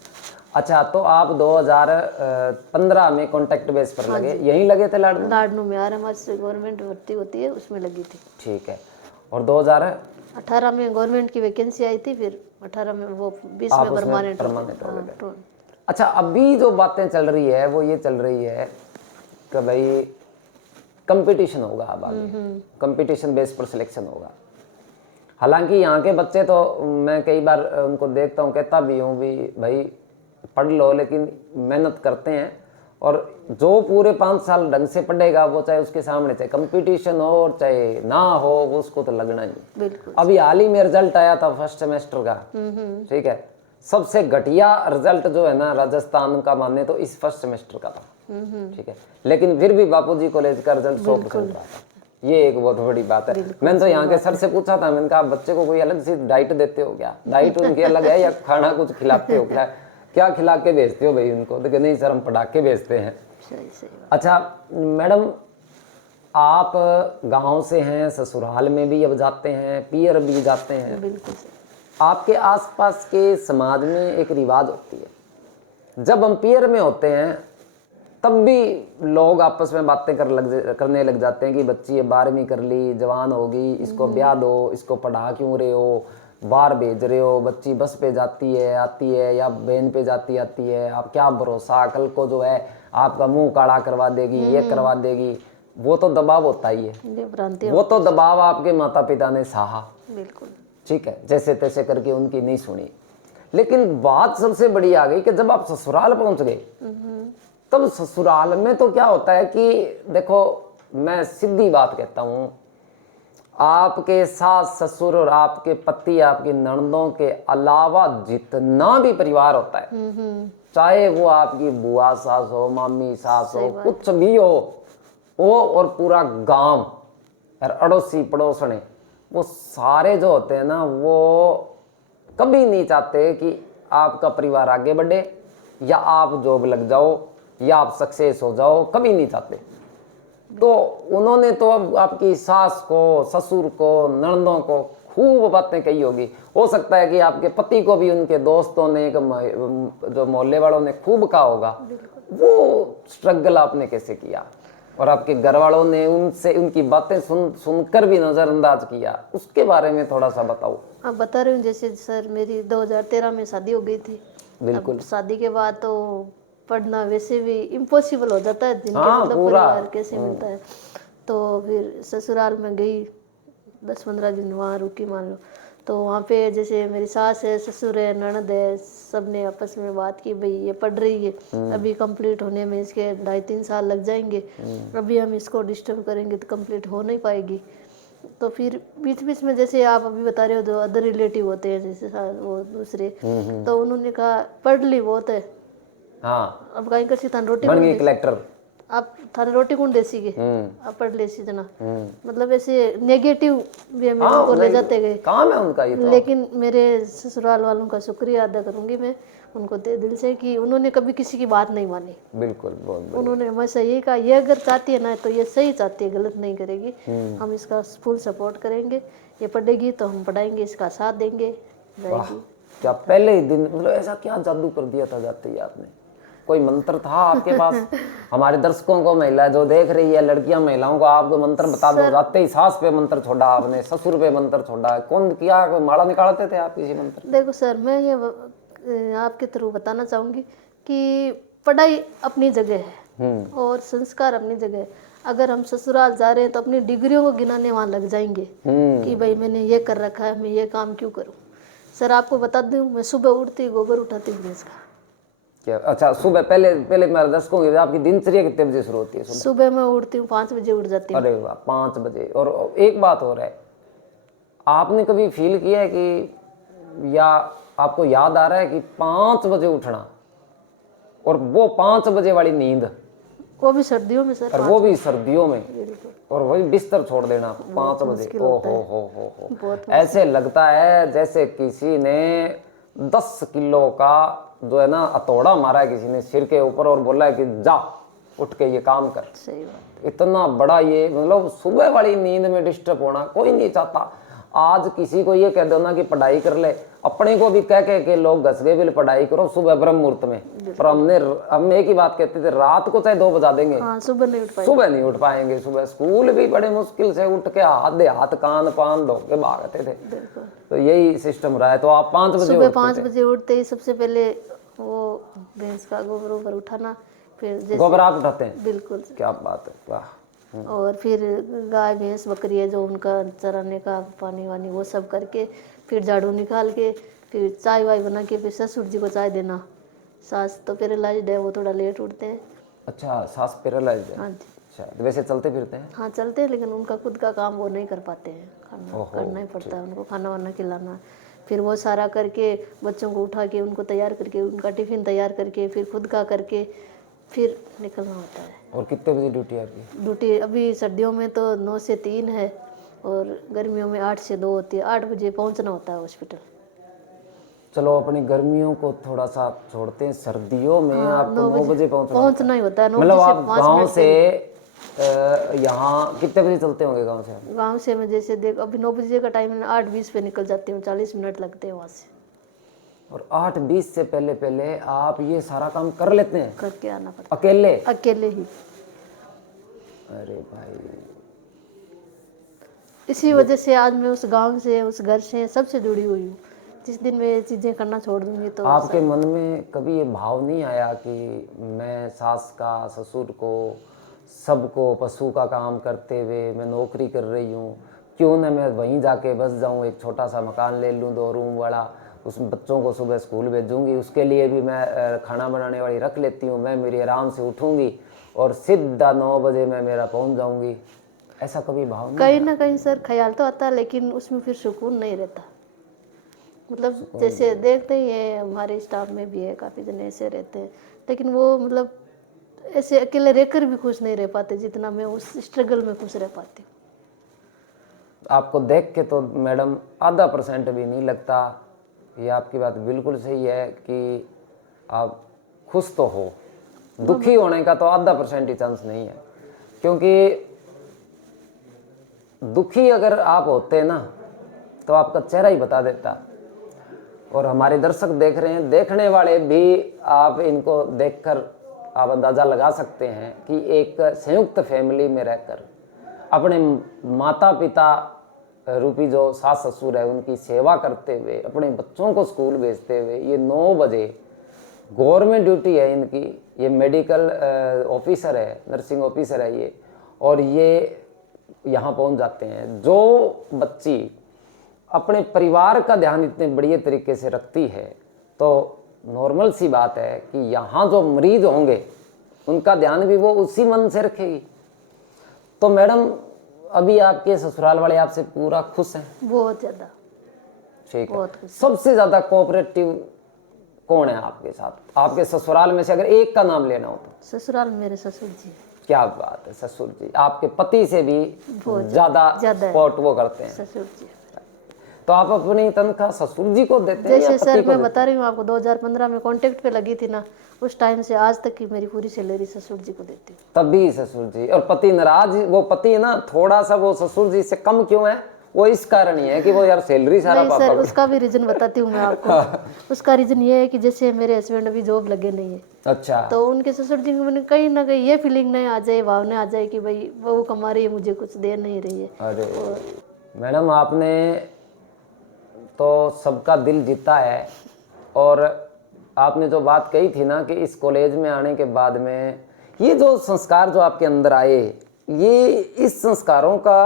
अच्छा, तो आप 2015 में कॉन्ट्रैक्ट बेस पर लगे, यहीं लगे थे लाडनू? लाडनू में RMR से गवर्नमेंट भर्ती होती है, उसमें लगी थी। ठीक है। और 2018 में गवर्नमेंट की वैकेंसी आई थी, फिर 18 में वो 20 में परमानेंट हो गए। अच्छा, अभी जो बातें चल रही है वो ये चल रही है कि भाई कंपटीशन होगा, अब आगे कंपटीशन बेस पर सिलेक्शन होगा। हालांकि यहाँ के बच्चे तो मैं कई बार उनको देखता हूँ, कहता भी हूँ भी भाई पढ़ लो, लेकिन मेहनत करते हैं, और जो पूरे 5 साल ढंग से पढ़ेगा वो चाहे उसके सामने चाहे कंपटीशन हो और चाहे ना हो, वो उसको तो लगना ही। बिल्कुल। अभी हाल ही में रिजल्ट आया था फर्स्ट सेमेस्टर का, ठीक है, सबसे घटिया रिजल्ट जो है ना राजस्थान का माने तो इस फर्स्ट सेमेस्टर का था, ठीक है, लेकिन फिर भी बापूजी कॉलेज का रिजल्ट 100% रहा था। ये एक बहुत बड़ी बात है। मैंने तो यहाँ के सर से पूछा था, मैंने कहा बच्चे को कोई अलग सी डाइट देते हो क्या, डाइट उनकी अलग है या खाना कुछ खिलाते हो क्या खिला के भेजते हो भाई उनको? तो नहीं सर हम पढ़ा के भेजते हैं। सही। अच्छा मैडम, आप गांव से हैं, ससुराल में भी अब जाते हैं, पियर भी जाते हैं, बिल्कुल। आपके आसपास के समाज में एक रिवाज होती है, जब हम पियर में होते हैं तब भी लोग आपस में बातें करने लग जाते हैं कि बच्ची ये 12वीं कर ली, जवान होगी, इसको ब्याह दो, इसको पढ़ा क्यों रहे हो, बाहर भेज रहे हो, बच्ची बस पे जाती है आती है या बहन पे जाती आती है, आप क्या भरोसा, कल को जो है आपका मुंह काला करवा देगी, ये करवा देगी। वो तो दबाव होता ही है, वो तो दबाव आपके माता पिता ने सहा, बिल्कुल, ठीक है, जैसे तैसे करके उनकी नहीं सुनी। लेकिन बात सबसे बड़ी आ गई कि जब आप ससुराल पहुंच गए, तब ससुराल में तो क्या होता है कि देखो मैं सीधी बात कहता हूं, आपके सास ससुर और आपके पति आपकी ननदों के अलावा जितना भी परिवार होता है, चाहे वो आपकी बुआ सास हो, मामी सास हो, कुछ भी हो, वो और पूरा गांव और अड़ोसी पड़ोसने, वो सारे जो होते हैं ना, वो कभी नहीं चाहते कि आपका परिवार आगे बढ़े या आप जॉब लग जाओ या आप सक्सेस हो जाओ, कभी नहीं चाहते। तो उन्होंने तो अब आपकी सास को, ससुर को, ननदों को खूब बातें कही होगी। हो सकता है कि आपके पति को भी उनके दोस्तों ने, जो मोहल्ले वालों ने खूब कहा होगा। वो स्ट्रगल आपने कैसे किया, और आपके घर वालों ने उनसे उनकी बातें सुनकर भी नजरअंदाज किया, उसके बारे में थोड़ा सा बताओ। आप बता रहे हो, जैसे सर मेरी 2013 में शादी हो गई थी। बिल्कुल। शादी के बाद तो पढ़ना वैसे भी इम्पॉसिबल हो जाता है, जिनके मतलब पूरा परिवार कैसे मिलता है। तो फिर ससुराल में गई, 10-15 दिन वहाँ रुकी मान लो। तो वहाँ पे जैसे मेरी सास है, ससुर है, ननद है, सब ने आपस में बात की, भाई ये पढ़ रही है, अभी कंप्लीट होने में इसके 2.5-3 साल लग जाएंगे, अभी हम इसको डिस्टर्ब करेंगे तो कंप्लीट हो नहीं पाएगी। तो फिर बीच बीच में जैसे आप अभी बता रहे हो, जो अदर रिलेटिव होते हैं जैसे वो दूसरे, तो उन्होंने कहा पढ़ ली बहुत है, हाँ, अब कहीं कसी थान रोटी बन गई कलेक्टर, आप थाने रोटी कौन देसी के, आप पढ़ ले सी जना, मतलब ऐसे नेगेटिव वे में उनको ले जाते गए, काम है उनका ये तो। लेकिन मेरे ससुराल वालों का शुक्रिया अदा करूंगी मैं उनको दिल से कि उन्होंने कभी किसी की बात नहीं मानी। बिल्कुल, बहुत उन्होंने हमेशा यही कहा, ये अगर चाहती है ना तो ये सही चाहती है, गलत नहीं करेगी, हम इसका फुल सपोर्ट करेंगे, ये पढ़ेगी तो हम पढ़ाएंगे, इसका साथ देंगे, जाएगी। क्या पहले ही दिन मतलब ऐसा क्या जादू कर दिया था जाते ही आपने? कोई मंत्र था आपके पास? हमारे दर्शकों को, महिला जो देख रही है, लड़कियां महिलाओं को आपको मंत्र बता दो, जाते ही सास पे मंत्र छोड़ा आपने, ससुर पे मंत्र छोड़ा, कौन किया, कोई माला निकालते थे आप किसी मंत्र? देखो सर, मैं ये आपके थ्रू बताना चाहूँगी कि पढ़ाई अपनी जगह है और संस्कार अपनी जगह है। अगर हम ससुराल जा रहे हैं तो अपनी डिग्रियों को गिनाने वहाँ लग जाएंगे कि भाई मैंने ये कर रखा है, मैं ये काम क्यों करूँ। सर आपको बता दूँ, मैं सुबह उठती गोबर उठाती हूँ भैंस का। क्या? अच्छा, सुबह पहले मेरे दर्शकों की आपकी दिनचर्या कितने बजे शुरू होती है? सुबह मैं उठती हूँ 5 बजे उठ जाती हूँ। अरे वाह, 5 बजे। और एक बात हो रहा है, आपने कभी फील किया है कि या आपको याद आ रहा है कि 5 बजे उठना और वो 5 बजे वाली नींद, वो भी सर्दियों में सर, और वो भी सर्दियों में, और वही बिस्तर छोड़ देना 5 बजे, ओ हो, ऐसे लगता है जैसे किसी ने 10 किलो का जो है ना हथौड़ा मारा है किसी ने सिर के ऊपर और बोला है कि जा उठ के ये काम कर। सही बात। इतना बड़ा ये मतलब सुबह वाली नींद में डिस्टर्ब होना कोई नहीं चाहता। आज किसी को ये कह दो ना कि पढ़ाई कर ले, अपने को भी कह के लोग घस गए बिल पढ़ाई करो सुबह ब्रह्म मुहूर्त में, पर हम एक ही बात कहते थे, रात को चाहे 2 बजा देंगे, सुबह नहीं उठ पाएंगे। सुबह स्कूल भी बड़े मुश्किल से उठ के हाथ कान पान धो के भागते थे। तो यही सिस्टम रहा है। तो आप 5 बजे सुबह 5 बजे उठते ही सबसे पहले वो भैंस का गोबर उठाना, फिर जैसे गोबर आप उठाते हैं? बिल्कुल। क्या बात है, वाह। और फिर गाय भैंस बकरी है जो उनका चराने का पानी वानी वो सब करके फिर झाड़ू निकाल के फिर चाय वाय बना के फिर ससुर जी को चाय देना। सास तो पैरालाइज्ड है, वो थोड़ा लेट उठते हैं। अच्छा, सास पैरालाइज्ड है? हाँ जी। अच्छा, तो वैसे चलते फिरते हैं? हाँ चलते हैं, लेकिन उनका खुद का काम वो नहीं कर पाते हैं, खाना ओहो, करना ही पड़ता है उनको, खाना वाना खिलाना। फिर वो सारा करके बच्चों को उठा के उनको तैयार करके उनका टिफ़िन तैयार करके फिर खुद का करके फिर निकलना होता है। और कितने बजे ड्यूटी है आपकी? ड्यूटी अभी सर्दियों में तो 9 से 3 है और गर्मियों में 8 से 2 होती है। 8 बजे पहुंचना होता है हॉस्पिटल। चलो अपनी गर्मियों को थोड़ा सा छोड़ते हैं, सर्दियों में हाँ, आपको 9 9 बजे बजे पहुंचना ही होता है। 9 मतलब बजे से आप 5 गांव मिनट से पहले। यहाँ कितने बजे चलते होंगे गांव से? गांव से मैं जैसे देख अभी 9 बजे का टाइम है, 8:20 पे निकल जाती हूँ, 40 मिनट लगते हैं वहाँ से। और 8:20 से पहले पहले आप ये सारा काम कर लेते हैं करके आना पड़ता अकेले? है अकेले ही। अरे भाई, इसी वजह से आज मैं उस गांव से उस घर से सबसे जुड़ी हुई हूँ। जिस दिन मैं ये चीज़ें करना छोड़ दूंगी तो आपके मन में कभी ये भाव नहीं आया कि मैं सास का, ससुर को, सबको, पशु का काम करते हुए मैं नौकरी कर रही हूँ, क्यों ना मैं वहीं जाके बस जाऊँ, एक छोटा सा मकान ले लूँ 2 रूम वाला, उस बच्चों को सुबह स्कूल भेजूँगी, उसके लिए भी मैं खाना बनाने वाली रख लेती हूँ, मैं मेरी आराम से उठूँगी और सीधा 9 बजे मैं मेरा पहुँच जाऊँगी। ऐसा कभी भाव नहीं? कहीं ना कहीं सर ख्याल तो आता है, लेकिन उसमें फिर सुकून नहीं रहता। मतलब जैसे देखते ही है हमारे स्टाफ में भी है, काफ़ी जने ऐसे रहते हैं, लेकिन वो मतलब ऐसे अकेले रहकर भी खुश नहीं रह पाते जितना मैं उस स्ट्रगल में खुश रह पाती हूँ। आपको देख के तो मैडम % भी नहीं लगता, ये आपकी बात बिल्कुल सही है कि आप खुश तो हो, दुखी होने का तो % ही चांस नहीं है, क्योंकि दुखी अगर आप होते ना तो आपका चेहरा ही बता देता। और हमारे दर्शक देख रहे हैं, देखने वाले भी आप इनको देखकर आप अंदाज़ा लगा सकते हैं कि एक संयुक्त फैमिली में रहकर अपने माता पिता रूपी जो सास ससुर है उनकी सेवा करते हुए अपने बच्चों को स्कूल भेजते हुए ये 9 बजे गवर्नमेंट ड्यूटी है इनकी, ये मेडिकल ऑफिसर है, नर्सिंग ऑफिसर है ये, और ये यहाँ पहुँच जाते हैं। जो बच्ची अपने परिवार का ध्यान इतने बढ़िया तरीके से रखती है तो नॉर्मल सी बात है कि यहाँ जो मरीज होंगे उनका ध्यान भी वो उसी मन से रखेगी। तो मैडम अभी आपके ससुराल वाले आपसे पूरा खुश हैं? बहुत ज़्यादा। ठीक है। बहुत खुश। सबसे ज़्यादा कोऑपरेटिव कौन है आपके साथ, आपके ससुराल में से अगर एक का नाम लेना हो तो? ससुराल में मेरे ससुर जी। क्या बात है, ससुर जी आपके पति से भी बहुत ज़्यादा ज़्यादा सपोर्ट वो करते हैं? ससुर जी। तो आप अपनी तनख्वाह ससुर जी को देते हैं या जैसे पति सर को मैं देते बता रही हूँ आपको, 2015 में कॉन्टेक्ट पे लगी थी ना, उस टाइम से आज तक की मेरी पूरी सैलरी ससुर जी को देती हूँ। तभी ससुर जी। और पति नाराज, वो पति है ना थोड़ा सा वो ससुर जी से कम क्यों है? वो इस कारण ही है कि वो यार सैलरी सारा नहीं पापा सर, को। उसका भी रीज़न बताती हूँ मैं आपको। उसका रीज़न ये है कि जैसे मेरे हस्बैंड अभी जॉब लगे नहीं है, अच्छा, तो उनके ससुर जी को मैंने कहीं ना कहीं ये फीलिंग नहीं आ जाए, भावना आ जाए कि भाई वो कमा रही है मुझे कुछ दे नहीं रही है। अरे मैडम आपने तो सबका दिल जीता है। और आपने जो बात कही थी ना कि इस कॉलेज में आने के बाद में ये जो संस्कार जो आपके अंदर आए, ये इस संस्कारों का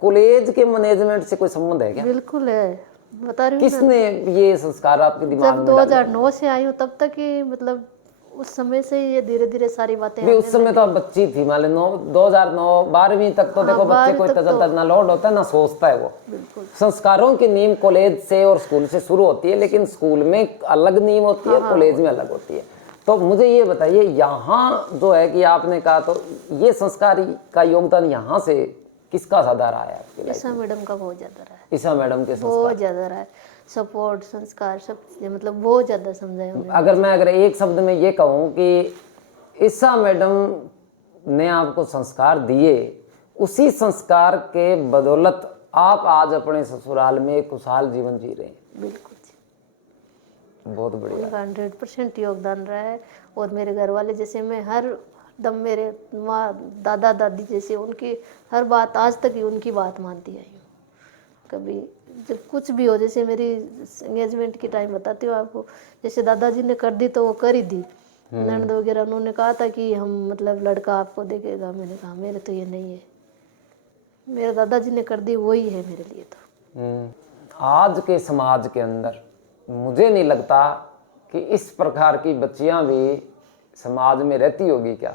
कॉलेज के मैनेजमेंट से कोई संबंध है क्या? बिल्कुल है, बता रही हूँ ना। किसने ये संस्कार आपके दिमाग जब में डाले? 2009 से आई हूँ तब तक ही मतलब उस समय से ये धीरे धीरे सारी बातें भी उस समय तो आप बच्ची थी, मान लो 2009 12वीं तक तो देखो बच्चे कोई तजल ना लोड होता है ना सोचता है वो। बिल्कुल। संस्कारों की नींव कॉलेज से और स्कूल से शुरू होती है, लेकिन स्कूल में अलग नींव होती है, कॉलेज में अलग होती है। तो मुझे ये बताइए, यहाँ जो है कि आपने कहा तो ये संस्कार का योगदान यहाँ से किसका ज्यादा रहा है आपकी लाइफ ईसा में? मैडम का बहुत ज़्यादा रहा है। ईसा मैडम के संस्कार बहुत ज़्यादा रहा है, सपोर्ट संस्कार सब चीज़ें मतलब बहुत ज़्यादा समझाया उन्होंने। अगर एक शब्द में ये कहूँ कि ईसा मैडम ने आपको संस्कार दिए, उसी संस्कार के बदौलत आप आज अपने ससुराल में एक खुशहाल जीवन जी रहे हैं। बिल्कुल जी, बहुत बढ़िया। उनका 100% योगदान रहा है। और मेरे घर वाले जैसे मैं हर दम मेरे माँ दादा दादी जैसे उनकी हर बात आज तक ही उनकी बात मानती आई हूँ। कभी जब कुछ भी हो, जैसे मेरी एंगेजमेंट की टाइम बताती हूँ आपको, जैसे दादाजी ने कर दी तो वो कर ही दी, ननद वगैरह, उन्होंने कहा था कि हम मतलब लड़का आपको देखेगा। मैंने कहा मेरे तो ये नहीं है, मेरे दादाजी ने कर दी वही है मेरे लिए तो। आज के समाज के अंदर मुझे नहीं लगता कि इस प्रकार की बच्चियां भी समाज में रहती होगी क्या।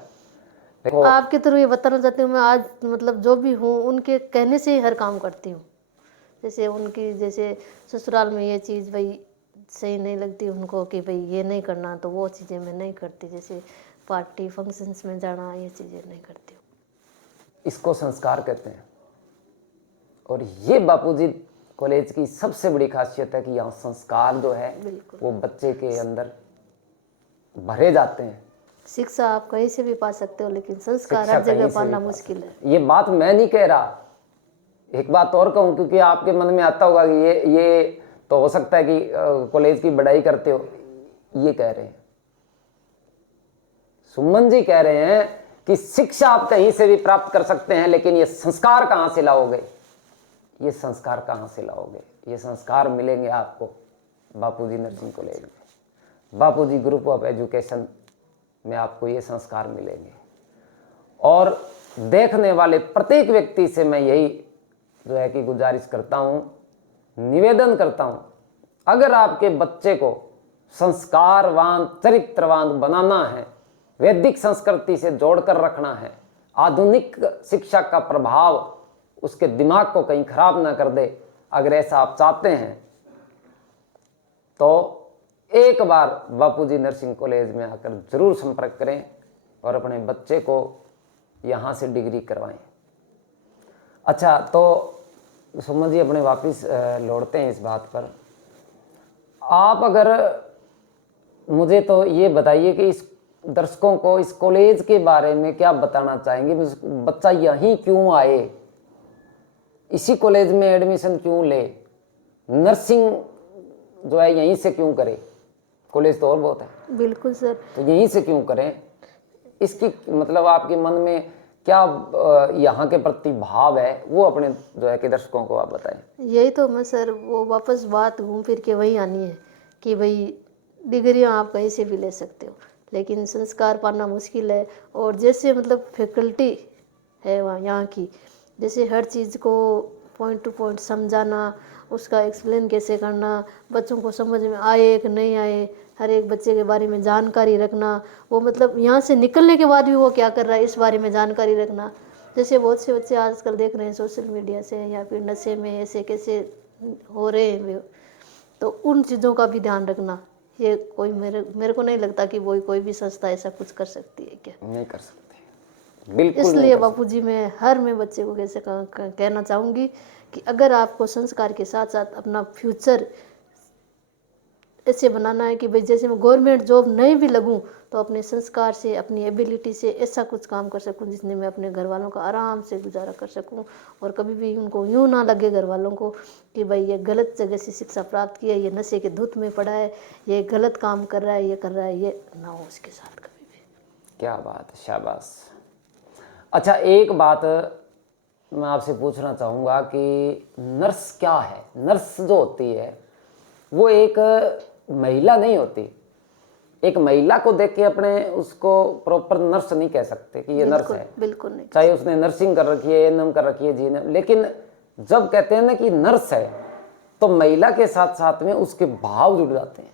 देखो, आपके थ्रू ये बताना चाहती हूँ, मैं आज मतलब जो भी हूँ उनके कहने से ही हर काम करती हूँ। जैसे उनकी जैसे ससुराल में ये चीज़ भाई सही नहीं लगती उनको कि भाई ये नहीं करना, तो वो चीज़ें मैं नहीं करती। जैसे पार्टी फंक्शंस में जाना, ये चीज़ें नहीं करती हूँ। इसको संस्कार कहते हैं। और ये बापूजी कॉलेज की सबसे बड़ी खासियत है कि यहाँ संस्कार जो है बिल्कुल। वो बच्चे के अंदर भरे जाते हैं। शिक्षा आप कहीं से भी पा सकते हो, लेकिन संस्कार शिक्षा हर कहीं जगह से पाना भी पा मुश्किल है। ये बात मैं नहीं कह रहा, एक बात और कहूँ, क्योंकि आपके मन में आता होगा कि ये तो हो सकता है कि कॉलेज की बढ़ाई करते हो। ये कह रहे हैं, सुमन जी कह रहे हैं कि शिक्षा आप कहीं से भी प्राप्त कर सकते हैं, लेकिन ये संस्कार कहाँ से लाओगे, ये संस्कार कहाँ से लाओगे। ये संस्कार मिलेंगे आपको बापूजी नर्सिंग कॉलेज में, बापूजी ग्रुप ऑफ एजुकेशन में आपको ये संस्कार मिलेंगे। और देखने वाले प्रत्येक व्यक्ति से मैं यही जो है कि गुजारिश करता हूँ, निवेदन करता हूँ, अगर आपके बच्चे को संस्कारवान चरित्रवान बनाना है, वैदिक संस्कृति से जोड़कर रखना है, आधुनिक शिक्षा का प्रभाव उसके दिमाग को कहीं खराब ना कर दे, अगर ऐसा आप चाहते हैं तो एक बार बापूजी नर्सिंग कॉलेज में आकर जरूर संपर्क करें और अपने बच्चे को यहाँ से डिग्री करवाएं। अच्छा, तो सुमन जी अपने वापस लौटते हैं इस बात पर। आप अगर मुझे तो ये बताइए कि इस दर्शकों को इस कॉलेज के बारे में क्या बताना चाहेंगे। बच्चा यहीं क्यों आए, इसी कॉलेज में एडमिशन क्यों ले, नर्सिंग जो है यहीं से क्यों करे, कॉलेज तो और बहुत है। बिल्कुल सर। तो यहीं से क्यों करें, इसकी मतलब आपके मन में क्या यहाँ के प्रति भाव है, वो अपने जो है कि दर्शकों को आप बताएं। यही तो मैं सर, वो वापस बात घूम फिर के वही आनी है कि भाई डिग्रियां आप कहीं से भी ले सकते हो, लेकिन संस्कार पाना मुश्किल है। और जैसे मतलब फैकल्टी है वहाँ यहाँ की, जैसे हर चीज़ को पॉइंट टू पॉइंट समझाना, उसका एक्सप्लेन कैसे करना, बच्चों को समझ में आए कि नहीं आए, हर एक बच्चे के बारे में जानकारी रखना, वो मतलब यहाँ से निकलने के बाद भी वो क्या कर रहा है इस बारे में जानकारी रखना। जैसे बहुत से बच्चे आजकल देख रहे हैं सोशल मीडिया से या फिर नशे में ऐसे कैसे हो रहे हैं वे, तो उन चीज़ों का भी ध्यान रखना। ये कोई मेरे को नहीं लगता कि वो कोई भी संस्था ऐसा कुछ कर सकती है क्या। नहीं कर सकते, बिल्कुल। इसलिए बापूजी मैं बच्चे को कैसे कहना चाहूँगी कि अगर आपको संस्कार के साथ साथ अपना फ्यूचर ऐसे बनाना है कि भाई जैसे मैं गवर्नमेंट जॉब नहीं भी लगूं तो अपने संस्कार से, अपनी एबिलिटी से ऐसा कुछ काम कर सकूं जिसने मैं अपने घर वालों का आराम से गुजारा कर सकूं, और कभी भी उनको यूँ ना लगे घर वालों को कि भाई ये गलत जगह से शिक्षा प्राप्त की है, ये नशे के धुत में पड़ा है, ये गलत काम कर रहा है, ये कर रहा है, ये ना हो उसके साथ कभी भी। क्या बात, शाबाश। अच्छा, एक बात मैं आपसे पूछना चाहूँगा कि नर्स क्या है। नर्स जो होती है वो एक महिला नहीं होती। एक महिला को देख के अपने उसको प्रॉपर नर्स नहीं कह सकते कि ये नर्स है, बिल्कुल नहीं, चाहे उसने नर्सिंग कर रखी है, एएनएम कर रखी है, जीएनएम। लेकिन जब कहते हैं ना कि नर्स है, तो महिला के साथ साथ में उसके भाव जुड़ जाते हैं।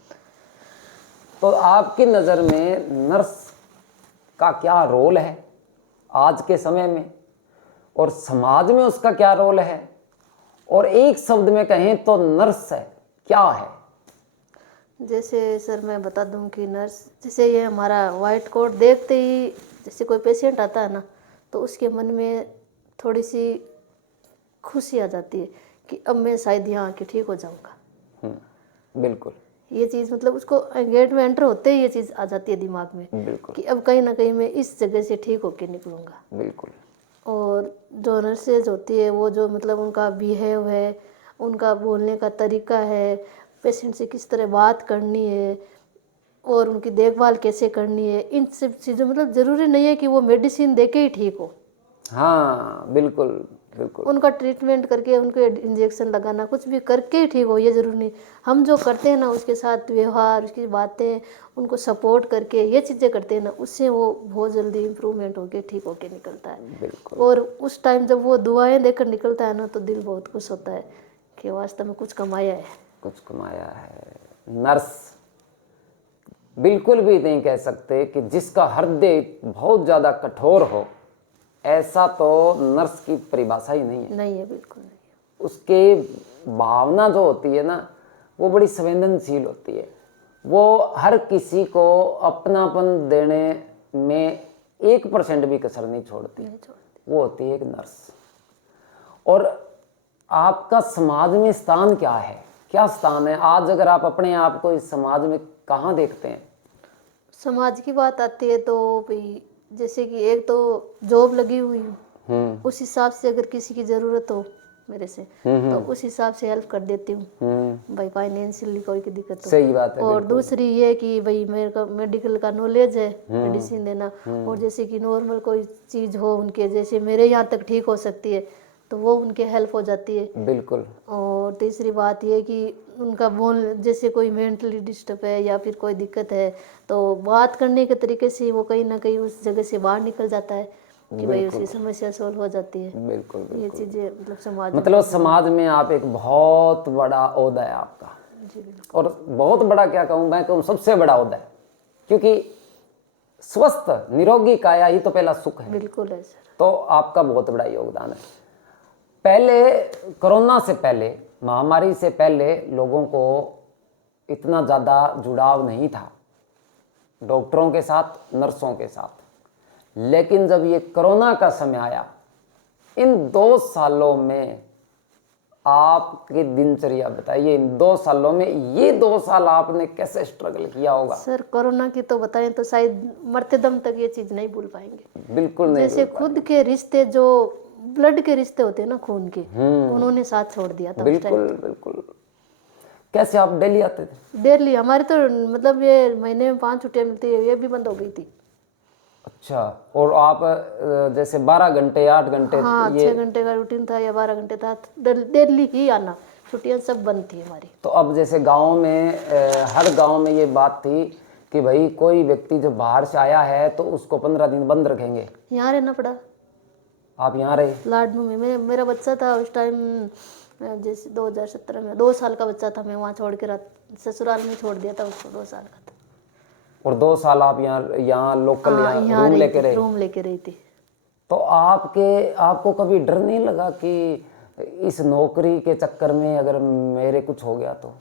तो आपकी नज़र में नर्स का क्या रोल है आज के समय में, और समाज में उसका क्या रोल है, और एक शब्द में कहें तो नर्स है क्या है। जैसे सर मैं बता दूं कि नर्स, जैसे ये हमारा वाइट कोट देखते ही जैसे कोई पेशेंट आता है ना, तो उसके मन में थोड़ी सी खुशी आ जाती है कि अब मैं शायद यहाँ आके ठीक हो जाऊँगा। बिल्कुल। ये चीज़ मतलब उसको गेट में एंटर होते ही ये चीज़ आ जाती है दिमाग में, बिल्कुल कि अब कहीं ना कहीं मैं इस जगह से ठीक होके निकलूँगा। बिल्कुल। और जो नर्सेज होती है वो जो मतलब उनका बिहेव है, उनका बोलने का तरीका है, पेशेंट से किस तरह बात करनी है और उनकी देखभाल कैसे करनी है, इन सब चीज़ों मतलब ज़रूरी नहीं है कि वो मेडिसिन दे के ही ठीक हो। हाँ बिल्कुल बिल्कुल। उनका ट्रीटमेंट करके, उनको इंजेक्शन लगाना, कुछ भी करके ही ठीक हो, ये जरूरी नहीं। हम जो करते हैं ना, उसके साथ व्यवहार, उसकी बातें, उनको सपोर्ट करके ये चीज़ें करते हैं ना, उससे वो बहुत जल्दी इम्प्रूवमेंट होके ठीक होके निकलता है। बिल्कुल। और उस टाइम जब वो दुआएं देकर निकलता है ना, तो दिल बहुत खुश होता है कि वास्तव में कुछ कमाया है। कुछ कमाया है। नर्स बिल्कुल भी नहीं कह सकते कि जिसका हृदय बहुत ज़्यादा कठोर हो, ऐसा तो नर्स की परिभाषा ही नहीं है। नहीं है, बिल्कुल नहीं है। उसके भावना जो होती है ना, वो बड़ी संवेदनशील होती है। वो हर किसी को अपनापन देने में 1% भी कसर नहीं छोड़ती। वो होती है एक नर्स। और आपका समाज में स्थान क्या है, क्या स्थान है आज, अगर आप अपने आप को इस समाज में कहाँ देखते हैं? समाज की बात आती है तो भाई, जैसे कि एक तो जॉब लगी हुई हूँ, उस हिसाब से अगर किसी की ज़रूरत हो मेरे से, तो उस हिसाब से हेल्प कर देती हूँ भाई, फाइनेंशियली कोई की दिक्कत हो। सही बात है। और दूसरी ये कि भाई मेरे को मेडिकल का नॉलेज है, मेडिसिन देना, और जैसे कि नॉर्मल कोई चीज़ हो उनके, जैसे मेरे यहाँ तक ठीक हो सकती है, तो वो उनके हेल्प हो जाती है। बिल्कुल। और तीसरी बात ये कि उनका बोल, जैसे कोई मेंटली डिस्टर्ब है या फिर कोई दिक्कत है, तो बात करने के तरीके से वो कहीं ना कहीं उस जगह से बाहर निकल जाता है कि भाई उसकी समस्या सॉल्व हो जाती है। बिल्कुल ये चीज़ें मतलब समाज मतलब समाज में आप एक बहुत बड़ा ओहदा है आपका। जी बिल्कुल। और बहुत बड़ा क्या कहूँ, मैं कहूँ सबसे बड़ा ओहदा है, क्योंकि स्वस्थ निरोगी काया ही तो पहला सुख है। बिल्कुल है सर। तो आपका बहुत बड़ा योगदान है। पहले कोरोना से पहले, महामारी से पहले लोगों को इतना ज़्यादा जुड़ाव नहीं था डॉक्टरों के साथ, नर्सों के साथ। लेकिन जब ये कोरोना का समय आया, इन 2 सालों में आपकी दिनचर्या बताइए, इन 2 सालों में, ये 2 साल आपने कैसे स्ट्रगल किया होगा? सर कोरोना की तो बताएं तो शायद मरते दम तक ये चीज़ नहीं भूल पाएंगे। बिल्कुल नहीं। जैसे खुद के रिश्ते, जो ब्लड के रिश्ते होते हैं ना, खून के, उन्होंने साथ छोड़ दिया था उस टाइम। बिल्कुल बिल्कुल। कैसे आप डेली आते थे? डेली हमारी तो मतलब ये महीने में 5 छुट्टियाँ मिलती है, ये भी बंद हो गई थी। अच्छा। और आप जैसे 12 घंटे 8 घंटे? हाँ, 6 घंटे का रूटीन था या 12 घंटे था, डेली ही आना, छुट्टियाँ सब बंद थी हमारी। तो अब जैसे गांव में हर गांव में ये बात थी कि भाई कोई व्यक्ति जो बाहर से आया है तो उसको 15 दिन बंद रखेंगे। यहाँ रहना पड़ा। आप यहाँ रहे? लाडनू में मेरा बच्चा था उस टाइम, जैसे 2017 में 2 साल का बच्चा था, मैं वहाँ छोड़ के ससुराल में छोड़ दिया था उसको, 2 साल का था। और 2 साल आप यहाँ लोकल यहाँ रूम लेके रहे? रूम लेके रही थी। तो आपको कभी डर नहीं लगा कि इस नौकरी के चक्कर में अगर मेरे कुछ हो गया तो?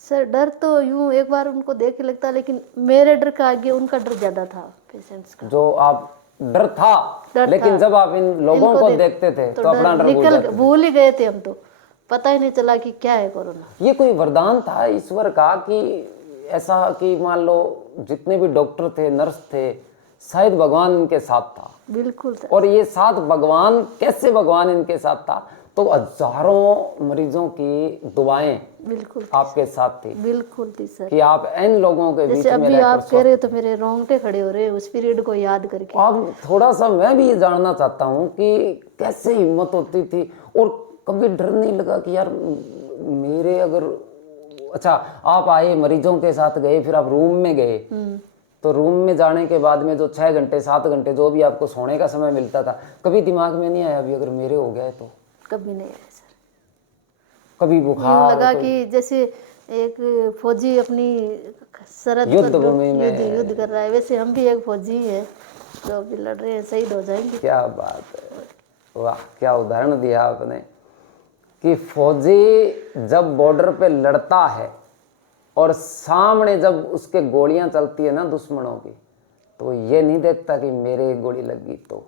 सर डर तो यूँ एक बार उनको देख के लगता, लेकिन मेरे डर का आगे उनका डर ज़्यादा था पेशेंट्स का। जो आप डर था, लेकिन जब आप इन लोगों को देखते थे तो अपना डर भूल ही गए थे हम, तो पता ही नहीं चला कि क्या है कोरोना। ये कोई वरदान था ईश्वर का कि ऐसा कि मान लो जितने भी डॉक्टर थे, नर्स थे, शायद भगवान इनके साथ था? बिल्कुल सर। और ये साथ भगवान, कैसे भगवान इनके साथ था? तो हजारों मरीजों की दुआएं बिल्कुल आपके साथ थी। बिल्कुल थी सर। कि आप इन लोगों के बीच जैसे में अभी आप कह रहे हो तो मेरे रोंगटे खड़े हो रहे हैं उस पीरियड को याद करके। अब थोड़ा सा मैं भी ये जानना चाहता हूँ कि कैसे हिम्मत होती थी, और कभी डर नहीं लगा कि यार मेरे अगर, अच्छा आप आए, मरीजों के साथ गए, फिर आप रूम में गए, तो रूम में जाने के बाद में जो 6 घंटे 7 घंटे जो भी आपको सोने का समय मिलता था, कभी दिमाग में नहीं आया अभी अगर मेरे हो गया तो? कभी नहीं आया सर। कभी बुखार लगा कि जैसे एक फौजी अपनी सरहद युद्ध पर भूमि में युद्ध कर रहा है, वैसे हम भी एक फौजी हैं जो अभी लड़ रहे हैं, शहीद हो जाएंगे। क्या बात है, वाह क्या उदाहरण दिया आपने कि फौजी जब बॉर्डर पे लड़ता है और सामने जब उसके गोलियां चलती है ना दुश्मनों की, तो वो ये नहीं देखता कि मेरे गोली लगी, तो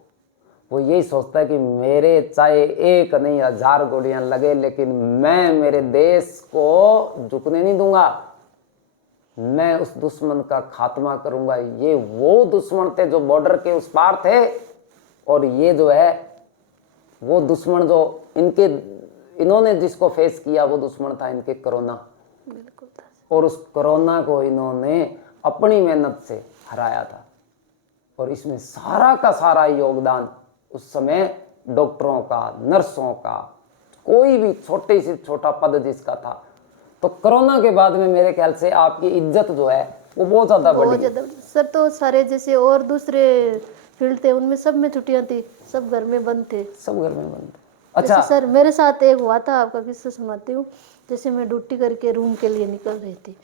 वो यही सोचता है कि मेरे चाहे 1 नहीं 1000 गोलियां लगे, लेकिन मैं मेरे देश को झुकने नहीं दूंगा, मैं उस दुश्मन का खात्मा करूंगा। ये वो दुश्मन थे जो बॉर्डर के उस पार थे, और ये जो है वो दुश्मन जो इन्होंने जिसको फेस किया, वो दुश्मन था इनके कोरोना। बिल्कुल था। और उस कोरोना को इन्होंने अपनी मेहनत से हराया था, और इसमें सारा का सारा योगदान उस समय डॉक्टरों का, नर्सों का, कोई भी छोटी से छोटा पद जिसका था, तो कोरोना के बाद में मेरे ख्याल से आपकी इज्जत जो है वो बहुत ज्यादा बहुत बढ़ी। ज़्यादा सर। तो सारे जैसे और दूसरे फील्ड थे उनमें सब में छुट्टियां थी, सब घर में बंद थे। सब घर में बंद। जैसे अच्छा। सर मेरे साथ एक हुआ था, आपका किस्सा सुनाती हूँ। जैसे मैं ड्यूटी करके रूम के लिए निकल रही थी,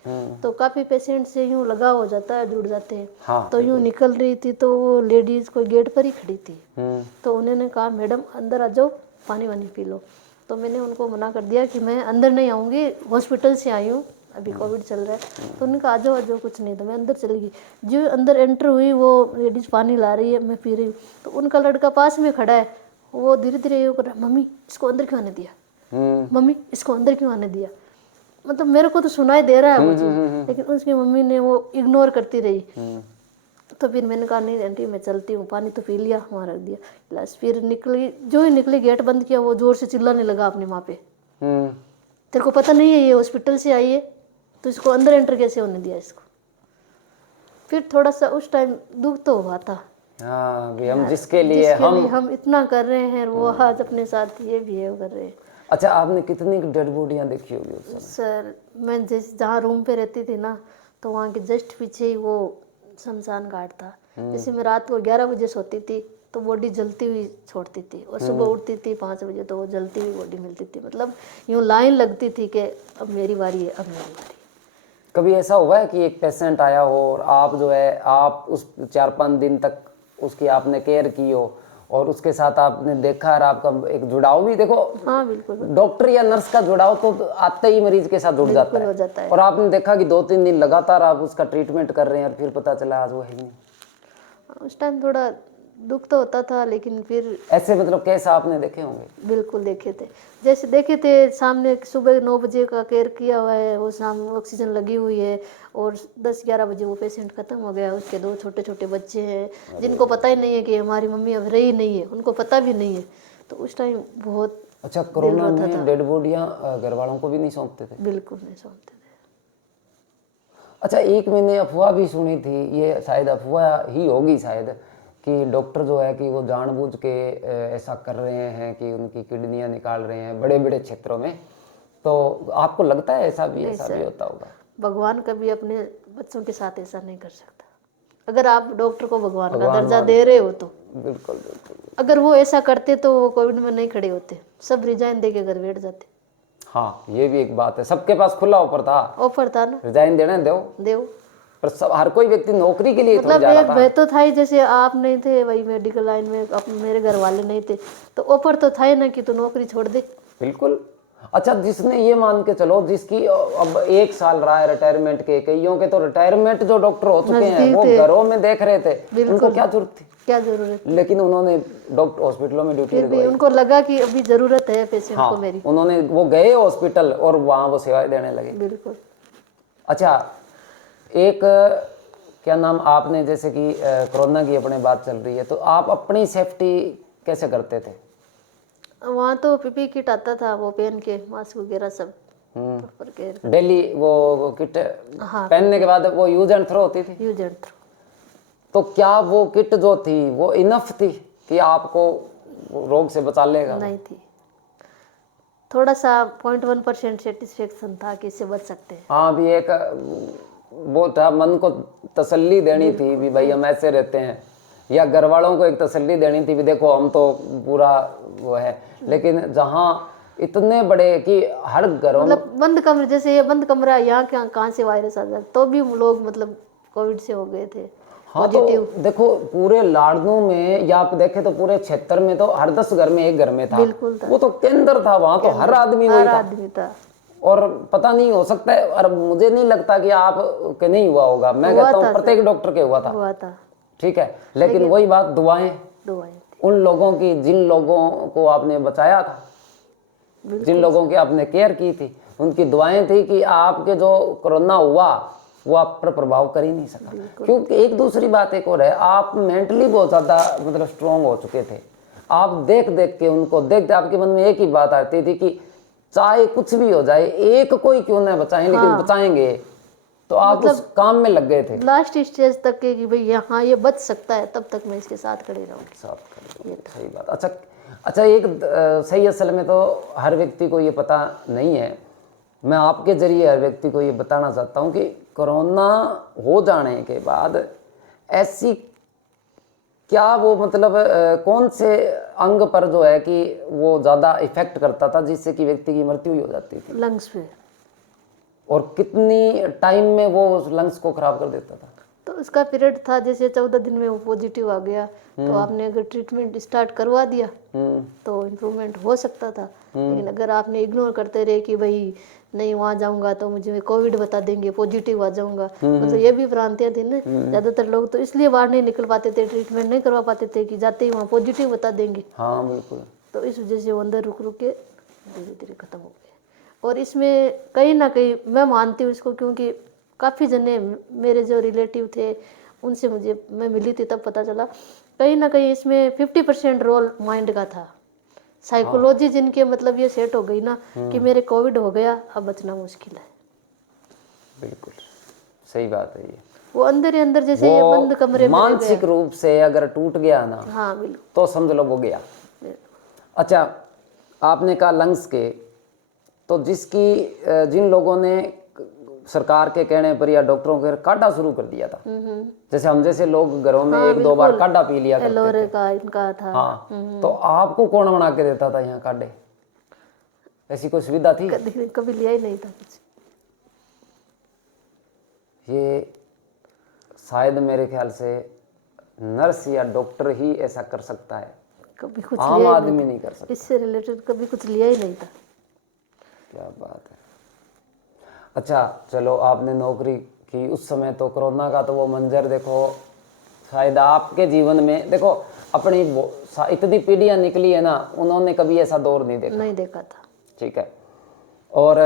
तो काफ़ी पेशेंट से यूँ लगाव हो जाता है, जुड़ जाते हैं। हाँ, तो यूँ निकल रही थी तो वो लेडीज़ कोई गेट पर ही खड़ी थी। हम्म, तो उन्होंने कहा मैडम अंदर आ जाओ, पानी वानी पी लो। तो मैंने उनको मना कर दिया कि मैं अंदर नहीं आऊँगी, हॉस्पिटल से आई हूँ, अभी कोविड चल रहा है। तो उन्होंने कहा आ जाओ कुछ नहीं। तो मैं अंदर चली गई। जो अंदर एंटर हुई वो लेडीज़ पानी ला रही है, मैं पी रही हूँ। तो उनका लड़का पास में खड़ा है, वो धीरे धीरे ये कर रहा, मम्मी इसको अंदर क्यों आने दिया, मम्मी इसको अंदर क्यों आने दिया। मतलब मेरे को तो सुनाई दे रहा है वो चीज़, लेकिन उसकी मम्मी ने वो इग्नोर करती रही। तो फिर मैंने कहा नहीं आंटी मैं चलती हूँ, पानी तो पी लिया, वहाँ रख दिया गिलास। फिर निकली, जो ही निकली गेट बंद किया, वो जोर से चिल्लाने लगा अपनी माँ पे, तेरे को पता नहीं है ये हॉस्पिटल से आई है, तो इसको अंदर एंटर कैसे होने दिया इसको। फिर थोड़ा सा उस टाइम दुख तो हुआ था। हाँ भी हम जिसके लिए हम इतना कर रहे हैं, वो आज अपने साथ ये बिहेव कर रहे हैं। अच्छा, आपने कितनी डेड बॉडियां देखी होगी उस समय? सर मैं जिस जहाँ रूम पे रहती थी ना, तो वहाँ के जस्ट पीछे ही वो शमशान घाट था। जैसे मैं रात को 11 बजे सोती थी तो बॉडी जलती हुई छोड़ती थी, और सुबह उठती थी 5 बजे तो वो जलती हुई बॉडी मिलती थी। मतलब यूँ लाइन लगती थी कि अब मेरी बारी है, अब मेरी बारी है। कभी ऐसा हुआ है कि एक पेशेंट आया हो और आप जो है आप उस 4-5 दिन तक उसकी आपने केयर की हो और उसके साथ आपने देखा और आपका एक जुड़ाव भी, देखो हाँ बिल्कुल, डॉक्टर या नर्स का जुड़ाव तो आते ही मरीज के साथ जुड़ बिल्कुल हो जाता है। और आपने देखा कि 2-3 दिन लगातार आप उसका ट्रीटमेंट कर रहे हैं और फिर पता चला आज वो है नहीं। उस टाइम थोड़ा दुख तो होता था, लेकिन फिर ऐसे मतलब कैसा आपने देखे होंगे? बिल्कुल देखे थे। जैसे देखे थे सामने, सुबह 9 बजे का केयर किया हुआ है, वो शाम ऑक्सीजन लगी हुई है, और 10-11 बजे वो पेशेंट ख़त्म हो गया। उसके 2 छोटे छोटे बच्चे हैं जिनको पता ही नहीं है कि हमारी मम्मी अब रही नहीं है, उनको पता भी नहीं है। तो उस टाइम बहुत अच्छा, कोरोना में डेड बॉडियां घर वालों को भी नहीं सौंपते थे? बिल्कुल नहीं सौंपते थे। अच्छा, एक मैंने अफवाह भी सुनी थी, ये शायद अफवाह ही होगी शायद, कि डॉक्टर जो है कि वो जानबूझ के ऐसा कर रहे हैं कि उनकी किडनियां निकाल रहे हैं बड़े बड़े क्षेत्रों में। तो आपको लगता है ऐसा भी होता होगा? भगवान कभी अपने बच्चों के साथ ऐसा नहीं कर सकता। अगर आप डॉक्टर को भगवान का दर्जा दे रहे हो तो बिल्कुल बिल्कुल। अगर वो ऐसा करते तो वो कोविड में नहीं खड़े होते, सब रिजाइन दे के घर बैठ जाते। हाँ, ये भी एक बात है, सबके पास खुला ऑफर था, ऑफर था ना, रिजाइन देना दो, पर सब हर कोई व्यक्ति नौकरी के लिए मतलब एक भय तो था ही। जैसे आप नहीं थे वही मेडिकल लाइन में, मेरे घर वाले नहीं थे, तो ऑफर तो था ही ना कि तू नौकरी छोड़ दे। बिल्कुल। अच्छा, जिसने ये मान के चलो जिसकी अब 1 साल रहा है रिटायरमेंट के, कईयों के तो रिटायरमेंट जो डॉक्टर हो चुके हैं वो घरों में देख रहे थे, उनको क्या जरूरत थी, क्या जरूरत, लेकिन उन्होंने डॉक्टर हॉस्पिटलों में ड्यूटी लगवाई। उनको लगा कि अभी जरूरत है पेशेंट को मेरी, उन्होंने वो गए हॉस्पिटल और वहां वो सेवाएं देने लगे। बिल्कुल। अच्छा, एक क्या नाम, आपने जैसे कि कोरोना की अपने बात चल रही है, तो आप अपनी सेफ्टी कैसे करते थे? वहाँ तो पीपी किट आता था, वो पहन के मास्क वगैरह सब प्रॉपर केयर। डेली वो किट पहनने के बाद वो यूज एंड थ्रो होती थी? Use and throw. तो क्या वो किट जो थी वो इनफ थी कि आपको रोग से बचा लेगा? नहीं थी, थोड़ा सा 0.1% सेटिस्फेक्शन था कि इससे बच सकते हैं। हाँ, भी एक वो था, मन को तसल्ली देनी थी भी भाई हम ऐसे रहते हैं, या घर वालों को एक तसल्ली देनी थी भी देखो हम तो पूरा वो है। लेकिन जहाँ इतने बड़े कि हर घरों में मतलब बंद कमरे, जैसे ये बंद कमरा, यहाँ कहाँ से वायरस आ जाए, तो भी लोग मतलब कोविड से हो गए थे। हाँ, तो देखो पूरे लाड़नू में या आप देखे तो पूरे क्षेत्र में तो हर 10 घर में एक घर में था, बिल्कुल था। वो तो केंद्र था, वहां तो हर आदमी था। और पता नहीं, हो सकता है, और मुझे नहीं लगता कि आप के नहीं हुआ होगा, मैं कहता हूँ प्रत्येक डॉक्टर के हुआ था। ठीक है, लेकिन वही बात, दुआएं उन लोगों की जिन लोगों को आपने बचाया था, जिन लोगों की आपने केयर की थी, उनकी दुआएं थी कि आपके जो कोरोना हुआ वो आप पर प्रभाव कर ही नहीं सका। क्योंकि एक दूसरी बात एक और है, आप मेंटली बहुत ज्यादा मतलब स्ट्रांग हो चुके थे। आप देख देख के उनको देखते आपके मन में एक ही बात आती थी कि चाहे कुछ भी हो जाए, एक कोई क्यों ना बचाएं, लेकिन बचाएंगे। तो आप मतलब उस काम में लग गए थे लास्ट स्टेज तक के कि भाई यहाँ ये बच सकता है, तब तक मैं इसके साथ खड़े रहूँगी। सही बात। अच्छा, अच्छा, एक सही असल में तो हर व्यक्ति को ये पता नहीं है, मैं आपके जरिए हर व्यक्ति को ये बताना चाहता हूँ कि कोरोना हो जाने के बाद ऐसी क्या वो मतलब कौन से अंग पर जो है कि वो ज़्यादा इफेक्ट करता था जिससे कि व्यक्ति की मृत्यु ही हो जाती थी, लंग्स पे। और कितनी टाइम में वो उस लंग्स को खराब कर देता था? तो उसका पीरियड था जैसे 14 दिन में वो पॉजिटिव आ गया, तो आपने अगर ट्रीटमेंट स्टार्ट करवा दिया तो इम्प्रूवमेंट हो सकता था। लेकिन अगर आपने इग्नोर करते रहे कि भाई नहीं वहाँ जाऊंगा तो मुझे कोविड बता देंगे, पॉजिटिव आ जाऊंगा, तो ये भी भ्रांतियां थी ना। ज़्यादातर लोग तो इसलिए बाहर नहीं निकल पाते थे, ट्रीटमेंट नहीं करवा पाते थे कि जाते ही वहाँ पॉजिटिव बता देंगे। हाँ बिल्कुल। तो इस वजह से वो अंदर रुक रुक के धीरे धीरे ख़त्म हो गए। और इसमें कहीं ना कहीं मैं मानती हूँ इसको, क्योंकि काफ़ी जने मेरे जो रिलेटिव थे उनसे मैं मिली थी तब पता चला कहीं ना कहीं इसमें 50% रोल माइंड का था। साइकोलॉजी जिनके मतलब ये सेट हो गई ना कि मेरे कोविड हो गया, अब बचना मुश्किल है। बिल्कुल सही बात है। ये वो अंदर ही अंदर जैसे ये बंद कमरे में रह मानसिक गया। रूप से अगर टूट गया ना, हाँ बिल्कुल, तो समझ लो वो गया। अच्छा, आपने कहा लंग्स के, तो जिन लोगों ने सरकार के कहने पर या डॉक्टरों के काढ़ा शुरू कर दिया था, जैसे हम जैसे लोग घरों में एक दो बार काढ़ा पी लिया करते एलोरे थे। का इनका था। हाँ, तो आपको कौन बना के देता था यहाँ काढ़े? ऐसी कोई सुविधा थी? कभी लिया ही नहीं था कुछ। ये शायद मेरे ख्याल से नर्स या डॉक्टर ही ऐसा कर सकता है, कभी कुछ आम लिया ही आदमी नहीं कर सकता। इससे रिलेटेड कभी कुछ लिया ही नहीं था। क्या बात है। अच्छा चलो, आपने नौकरी की उस समय, तो कोरोना का तो वो मंजर देखो, शायद आपके जीवन में देखो अपनी इतनी पीढ़ियां निकली है ना, उन्होंने कभी ऐसा दौर नहीं देखा था। ठीक है। और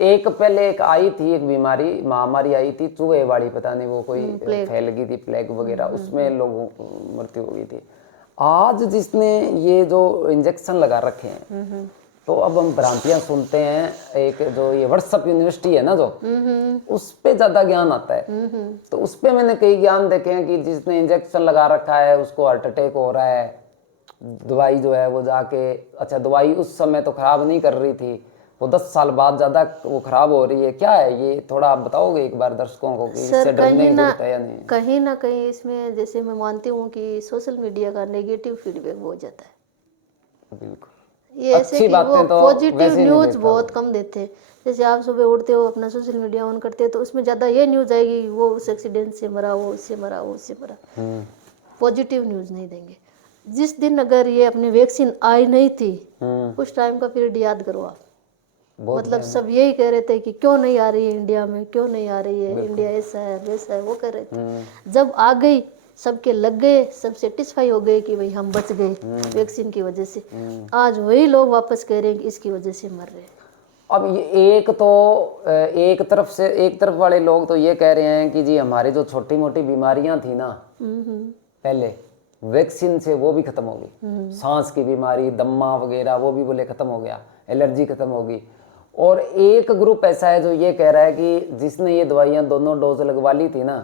एक पहले एक आई थी, एक बीमारी महामारी आई थी चूहे वाली, पता नहीं वो कोई फैल गई थी, प्लेग वगैरह, उसमें लोगों की मृत्यु हो गई थी। आज जिसने ये जो इंजेक्शन लगा रखे हैं, तो अब हम भ्रांतियां सुनते हैं। एक जो ये व्हाट्सएप यूनिवर्सिटी है ना, जो उस पे ज्यादा ज्ञान आता है, तो उस पे मैंने कई ज्ञान देखे हैं कि जिसने इंजेक्शन लगा रखा है उसको हार्ट अटैक हो रहा है। दवाई जो है वो जाके, अच्छा दवाई उस समय तो खराब नहीं कर रही थी, वो 10 साल बाद ज्यादा वो खराब हो रही है। क्या है ये, थोड़ा आप बताओगे एक बार दर्शकों को कि इससे डरने की जरूरत है या नहीं? कहीं ना कहीं इसमें जैसे मैं मानती हूँ कि सोशल मीडिया का नेगेटिव फीडबैक बहुत जाता है। बिल्कुल, ये ऐसे कि वो पॉजिटिव न्यूज बहुत कम देते हैं। जैसे आप सुबह उठते हो, अपना सोशल मीडिया ऑन करते हो, तो उसमें ज़्यादा ये न्यूज़ आएगी वो उस एक्सीडेंट से मरा, वो उससे मरा, वो उससे मरा। पॉजिटिव न्यूज़ नहीं देंगे। जिस दिन अगर ये अपनी वैक्सीन आई नहीं थी, उस टाइम का पीरियड याद करो आप। मतलब सब यही कह रहे थे कि क्यों नहीं आ रही है इंडिया में, क्यों नहीं आ रही है, इंडिया ऐसा है वैसा है, वो कह रहे थे। जब आ गई सबके लग गए, सब सेटिस्फाई हो गए कि भाई हम बच गए वैक्सीन की वजह से। आज वही लोग वापस कह रहे हैं कि इसकी वजह से मर रहे हैं। अब ये एक तरफ वाले लोग तो ये कह रहे हैं कि जी हमारी जो छोटी मोटी बीमारियां थी ना पहले, वैक्सीन से वो भी खत्म हो गई। सांस की बीमारी, दम्मा वगैरह, वो भी बोले खत्म हो गया, एलर्जी खत्म हो गई। और एक ग्रुप ऐसा है जो ये कह रहा है कि जिसने ये दवाइयां दोनों डोज लगवा ली थी ना,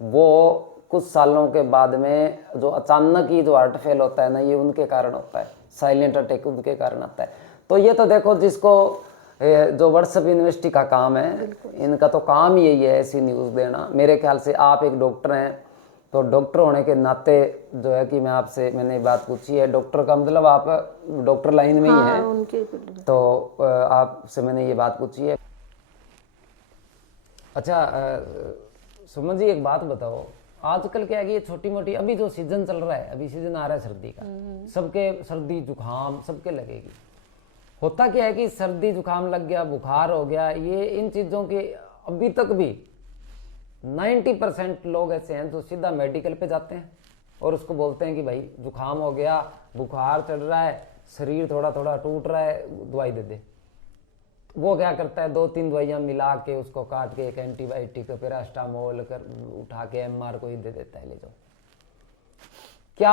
वो कुछ सालों के बाद में जो अचानक ही जो हार्ट फेल होता है ना, ये उनके कारण होता है, साइलेंट अटैक उनके कारण आता है। तो ये तो देखो, जिसको जो व्हाट्सएप यूनिवर्सिटी का काम है, इनका तो काम ही यही है ऐसी न्यूज़ देना। मेरे ख्याल से आप एक डॉक्टर हैं, तो डॉक्टर होने के नाते जो है कि मैंने ये बात पूछी है। डॉक्टर का मतलब आप डॉक्टर लाइन में ही हैं, उनके तो आपसे मैंने ये बात पूछी है। अच्छा सुमन जी, एक बात बताओ, आजकल क्या है कि ये छोटी मोटी, अभी जो सीजन चल रहा है, अभी सीजन आ रहा है सर्दी का, सबके सर्दी जुकाम सबके लगेगी। होता क्या है कि सर्दी जुकाम लग गया, बुखार हो गया, ये इन चीज़ों के अभी तक भी 90% लोग ऐसे हैं जो सीधा मेडिकल पे जाते हैं और उसको बोलते हैं कि भाई जुकाम हो गया, बुखार चढ़ रहा है, शरीर थोड़ा थोड़ा टूट रहा है, दवाई दे दे। वो क्या करता है, 2-3 दवाइयाँ मिला के उसको काट के एक एंटीबायोटिक पैरास्टामोल कर उठा के MR को ही दे देता है, ले जाओ। क्या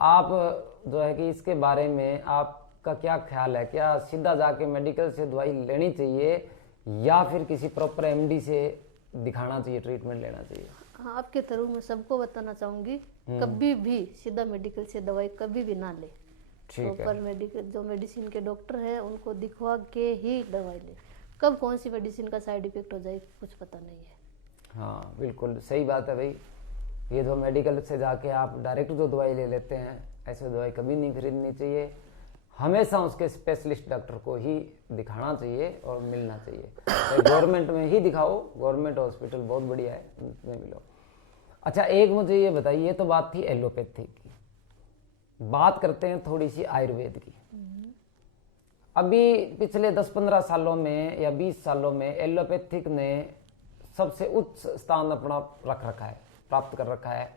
आप जो है कि इसके बारे में आपका क्या ख्याल है? क्या सीधा जाके मेडिकल से दवाई लेनी चाहिए या फिर किसी प्रॉपर MD से दिखाना चाहिए, ट्रीटमेंट लेना चाहिए? आपके थ्रू मैं सबको बताना चाहूँगी, कभी भी सीधा मेडिकल से दवाई कभी भी ना ले। ठीक है। प्रॉपर मेडिकल जो मेडिसिन के डॉक्टर हैं उनको दिखवा के ही दवाई ले। कब कौन सी मेडिसिन का साइड इफेक्ट हो जाए कुछ पता नहीं है। हाँ बिल्कुल सही बात है भाई। ये जो मेडिकल से जाके आप डायरेक्ट जो दवाई ले लेते हैं, ऐसे दवाई कभी नहीं खरीदनी चाहिए। हमेशा उसके स्पेशलिस्ट डॉक्टर को ही दिखाना चाहिए और मिलना चाहिए। तो गवर्नमेंट में ही दिखाओ, गवर्नमेंट हॉस्पिटल बहुत बढ़िया है, उनमें मिलो। अच्छा एक मुझे ये बताइए, ये तो बात थी एलोपैथी की, बात करते हैं थोड़ी सी आयुर्वेद की। अभी पिछले 10-15 सालों में या 20 सालों में एलोपैथिक ने सबसे उच्च स्थान अपना रख रखा है, प्राप्त कर रखा है,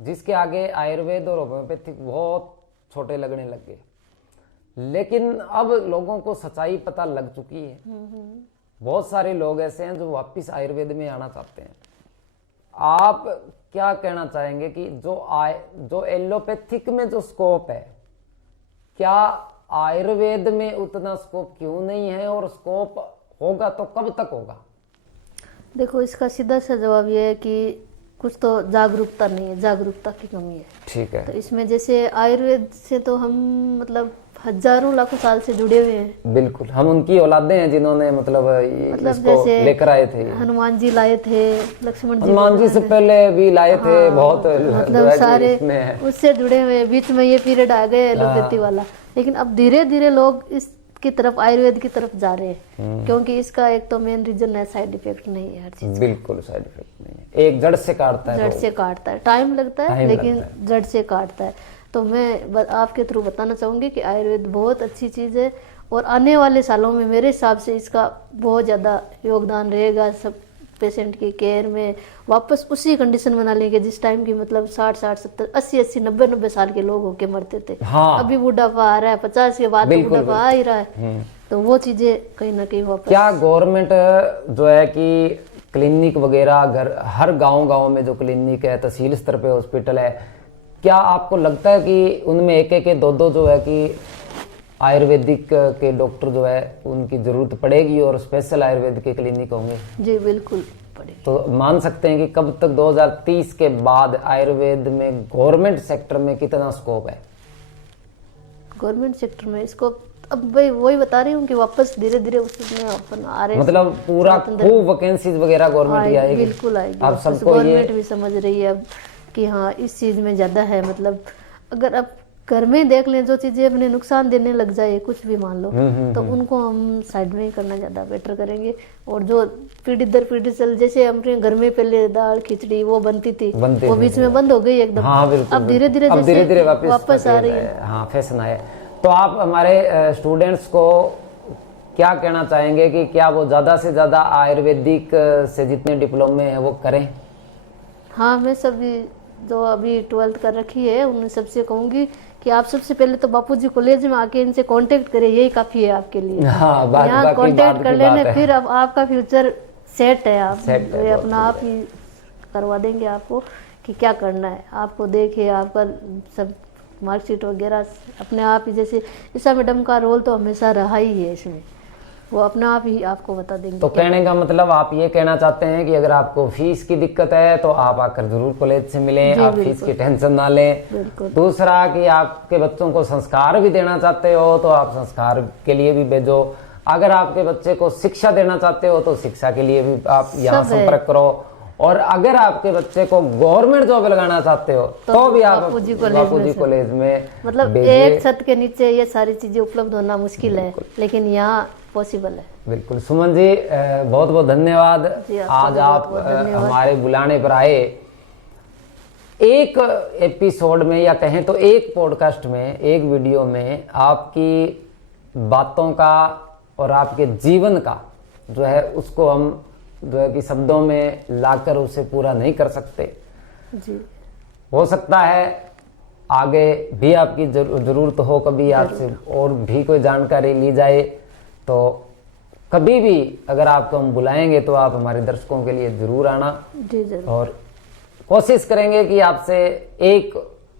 जिसके आगे आयुर्वेद और होम्योपैथिक बहुत छोटे लगने लग गए। लेकिन अब लोगों को सच्चाई पता लग चुकी है। बहुत सारे लोग ऐसे हैं जो वापस आयुर्वेद में आना चाहते हैं। आप क्या कहना चाहेंगे कि जो एलोपैथिक में जो स्कोप है, क्या आयुर्वेद में उतना स्कोप क्यों नहीं है, और स्कोप होगा तो कब तक होगा? देखो इसका सीधा सा जवाब ये है कि कुछ तो जागरूकता नहीं है, जागरूकता की कमी है। ठीक है। तो इसमें जैसे आयुर्वेद से तो हम मतलब हजारों लाखों साल से जुड़े हुए हैं। बिल्कुल, हम उनकी औलादे हैं जिन्होंने मतलब इसको जैसे लेकर आए थे। हनुमान जी लाए थे, लक्ष्मण जी हनुमान जी से पहले भी लाए थे। बहुत मतलब सारे उससे जुड़े हुए। बीच में ये पीरियड आ गए एलोपैथी वाला, लेकिन अब धीरे धीरे लोग इसकी तरफ, आयुर्वेद की तरफ जा रहे हैं। क्योंकि इसका एक तो मेन रीजन है साइड इफेक्ट नहीं है हर चीज। बिल्कुल साइड इफेक्ट नहीं है, एक जड़ से काटता है, जड़ से काटता है, टाइम लगता है लेकिन जड़ से काटता है। तो मैं आपके थ्रू बताना चाहूँगी कि आयुर्वेद बहुत अच्छी चीज़ है, और आने वाले सालों में मेरे हिसाब से इसका बहुत ज़्यादा योगदान रहेगा सब पेशेंट की केयर में। वापस उसी कंडीशन बना लेंगे जिस टाइम की मतलब 60-60, 70, 80-80, 90-90 साल के लोग होके मरते थे। हाँ। अभी बुढ़ापा आ रहा है, 50 के बाद बुढ़ापा आ ही रहा है। तो वो चीज़ें कहीं ना कहीं वापस। क्या गवर्नमेंट जो है कि क्लिनिक वगैरह हर गाँव में जो क्लिनिक है, तहसील स्तर पे हॉस्पिटल है, क्या आपको लगता है कि उनमें एक दो जो है कि आयुर्वेदिक के डॉक्टर जो है उनकी जरूरत पड़ेगी और स्पेशल आयुर्वेद के क्लिनिक होंगे? जी बिल्कुल पड़ेगी। तो मान सकते हैं कि कब तक 2030 के बाद आयुर्वेद में गवर्नमेंट सेक्टर में कितना स्कोप है? गवर्नमेंट सेक्टर में स्कोप अब भाई वही बता रही हूँ कि वापस धीरे धीरे उसमें अपन आ रहे हैं। मतलब पूरा खूब वैकेंसीज वगैरह गवर्नमेंट की आएगी? बिल्कुल आएगी। आप सबको गवर्नमेंट भी समझ रही है अब कि हाँ इस चीज में ज्यादा है। मतलब अगर आप घर में देख लें, जो चीजें अपने नुकसान देने लग जाए, कुछ भी मान लो, तो उनको हम साइड में ही करना ज्यादा बेटर करेंगे। और जो पीढ़ी दर पीढ़ी चल, जैसे अपने घर में पहले दाल खिचड़ी वो बनती थी, वो बीच में बंद हो गई एकदम। हाँ, बिल्कुल, अब धीरे धीरे वापस आ रही है। हाँ, फैशन आया। तो आप हमारे स्टूडेंट्स को क्या कहना चाहेंगे कि क्या वो ज्यादा से ज्यादा आयुर्वेदिक से जितने डिप्लोमे हैं वो करें? हाँ, मैं सभी जो अभी 12th कर रखी है उन सबसे कहूँगी कि आप सबसे पहले तो बापूजी कॉलेज में आके इनसे कांटेक्ट करें, यही काफी है आपके लिए। हाँ, यहाँ कांटेक्ट कर लेने, फिर अब आपका फ्यूचर सेट है। आप अपना आप ही करवा देंगे आपको कि क्या करना है। आपको देखे आपका सब मार्कशीट वगैरह अपने आप ही, जैसे ईशा मैडम का रोल तो हमेशा रहा ही है इसमें, वो अपना आप ही आपको बता देंगे। तो कहने का मतलब आप ये कहना चाहते हैं कि अगर आपको फीस की दिक्कत है तो आप आकर जरूर कॉलेज से मिलें, आप फीस की टेंशन ना लें। दूसरा कि आपके बच्चों को संस्कार भी देना चाहते हो तो आप संस्कार के लिए भी भेजो। अगर आपके बच्चे को शिक्षा देना चाहते हो तो शिक्षा के लिए भी आप यहाँ संपर्क करो। और अगर आपके बच्चे को गवर्नमेंट जॉब लगाना चाहते हो तो भी आप बापूजी कॉलेज में, मतलब एक छत के नीचे ये सारी चीजें उपलब्ध होना मुश्किल है, लेकिन यहाँ पॉसिबल है। बिल्कुल। सुमन जी बहुत बहुत धन्यवाद, आज आप हमारे बुलाने पर आए। एक एपिसोड में या कहें तो एक पॉडकास्ट में, एक वीडियो में आपकी बातों का और आपके जीवन का जो है उसको हम जो है कि शब्दों में लाकर उसे पूरा नहीं कर सकते जी। हो सकता है आगे भी आपकी जरूरत हो, कभी आपसे और भी कोई जानकारी ली जाए, तो कभी भी अगर आपको हम बुलाएंगे तो आप हमारे दर्शकों के लिए जरूर आना जी, जरूर। और कोशिश करेंगे कि आपसे एक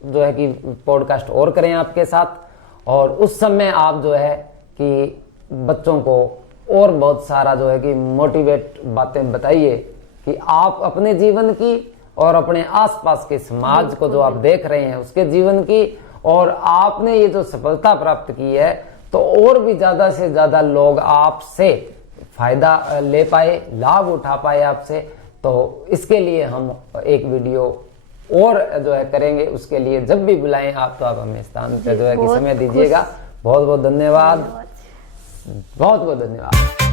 जो है कि पॉडकास्ट और करें आपके साथ, और उस समय आप जो है कि बच्चों को और बहुत सारा जो है कि मोटिवेट बातें बताइए कि आप अपने जीवन की और अपने आसपास के समाज को जो आप देख रहे हैं उसके जीवन की और आपने ये जो सफलता प्राप्त की है तो और भी ज़्यादा से ज़्यादा लोग आपसे फायदा ले पाए, लाभ उठा पाए आपसे। तो इसके लिए हम एक वीडियो और जो है करेंगे, उसके लिए जब भी बुलाएं आप तो आप हमें स्थान पे जो है कि समय दीजिएगा। बहुत बहुत धन्यवाद, बहुत बहुत धन्यवाद।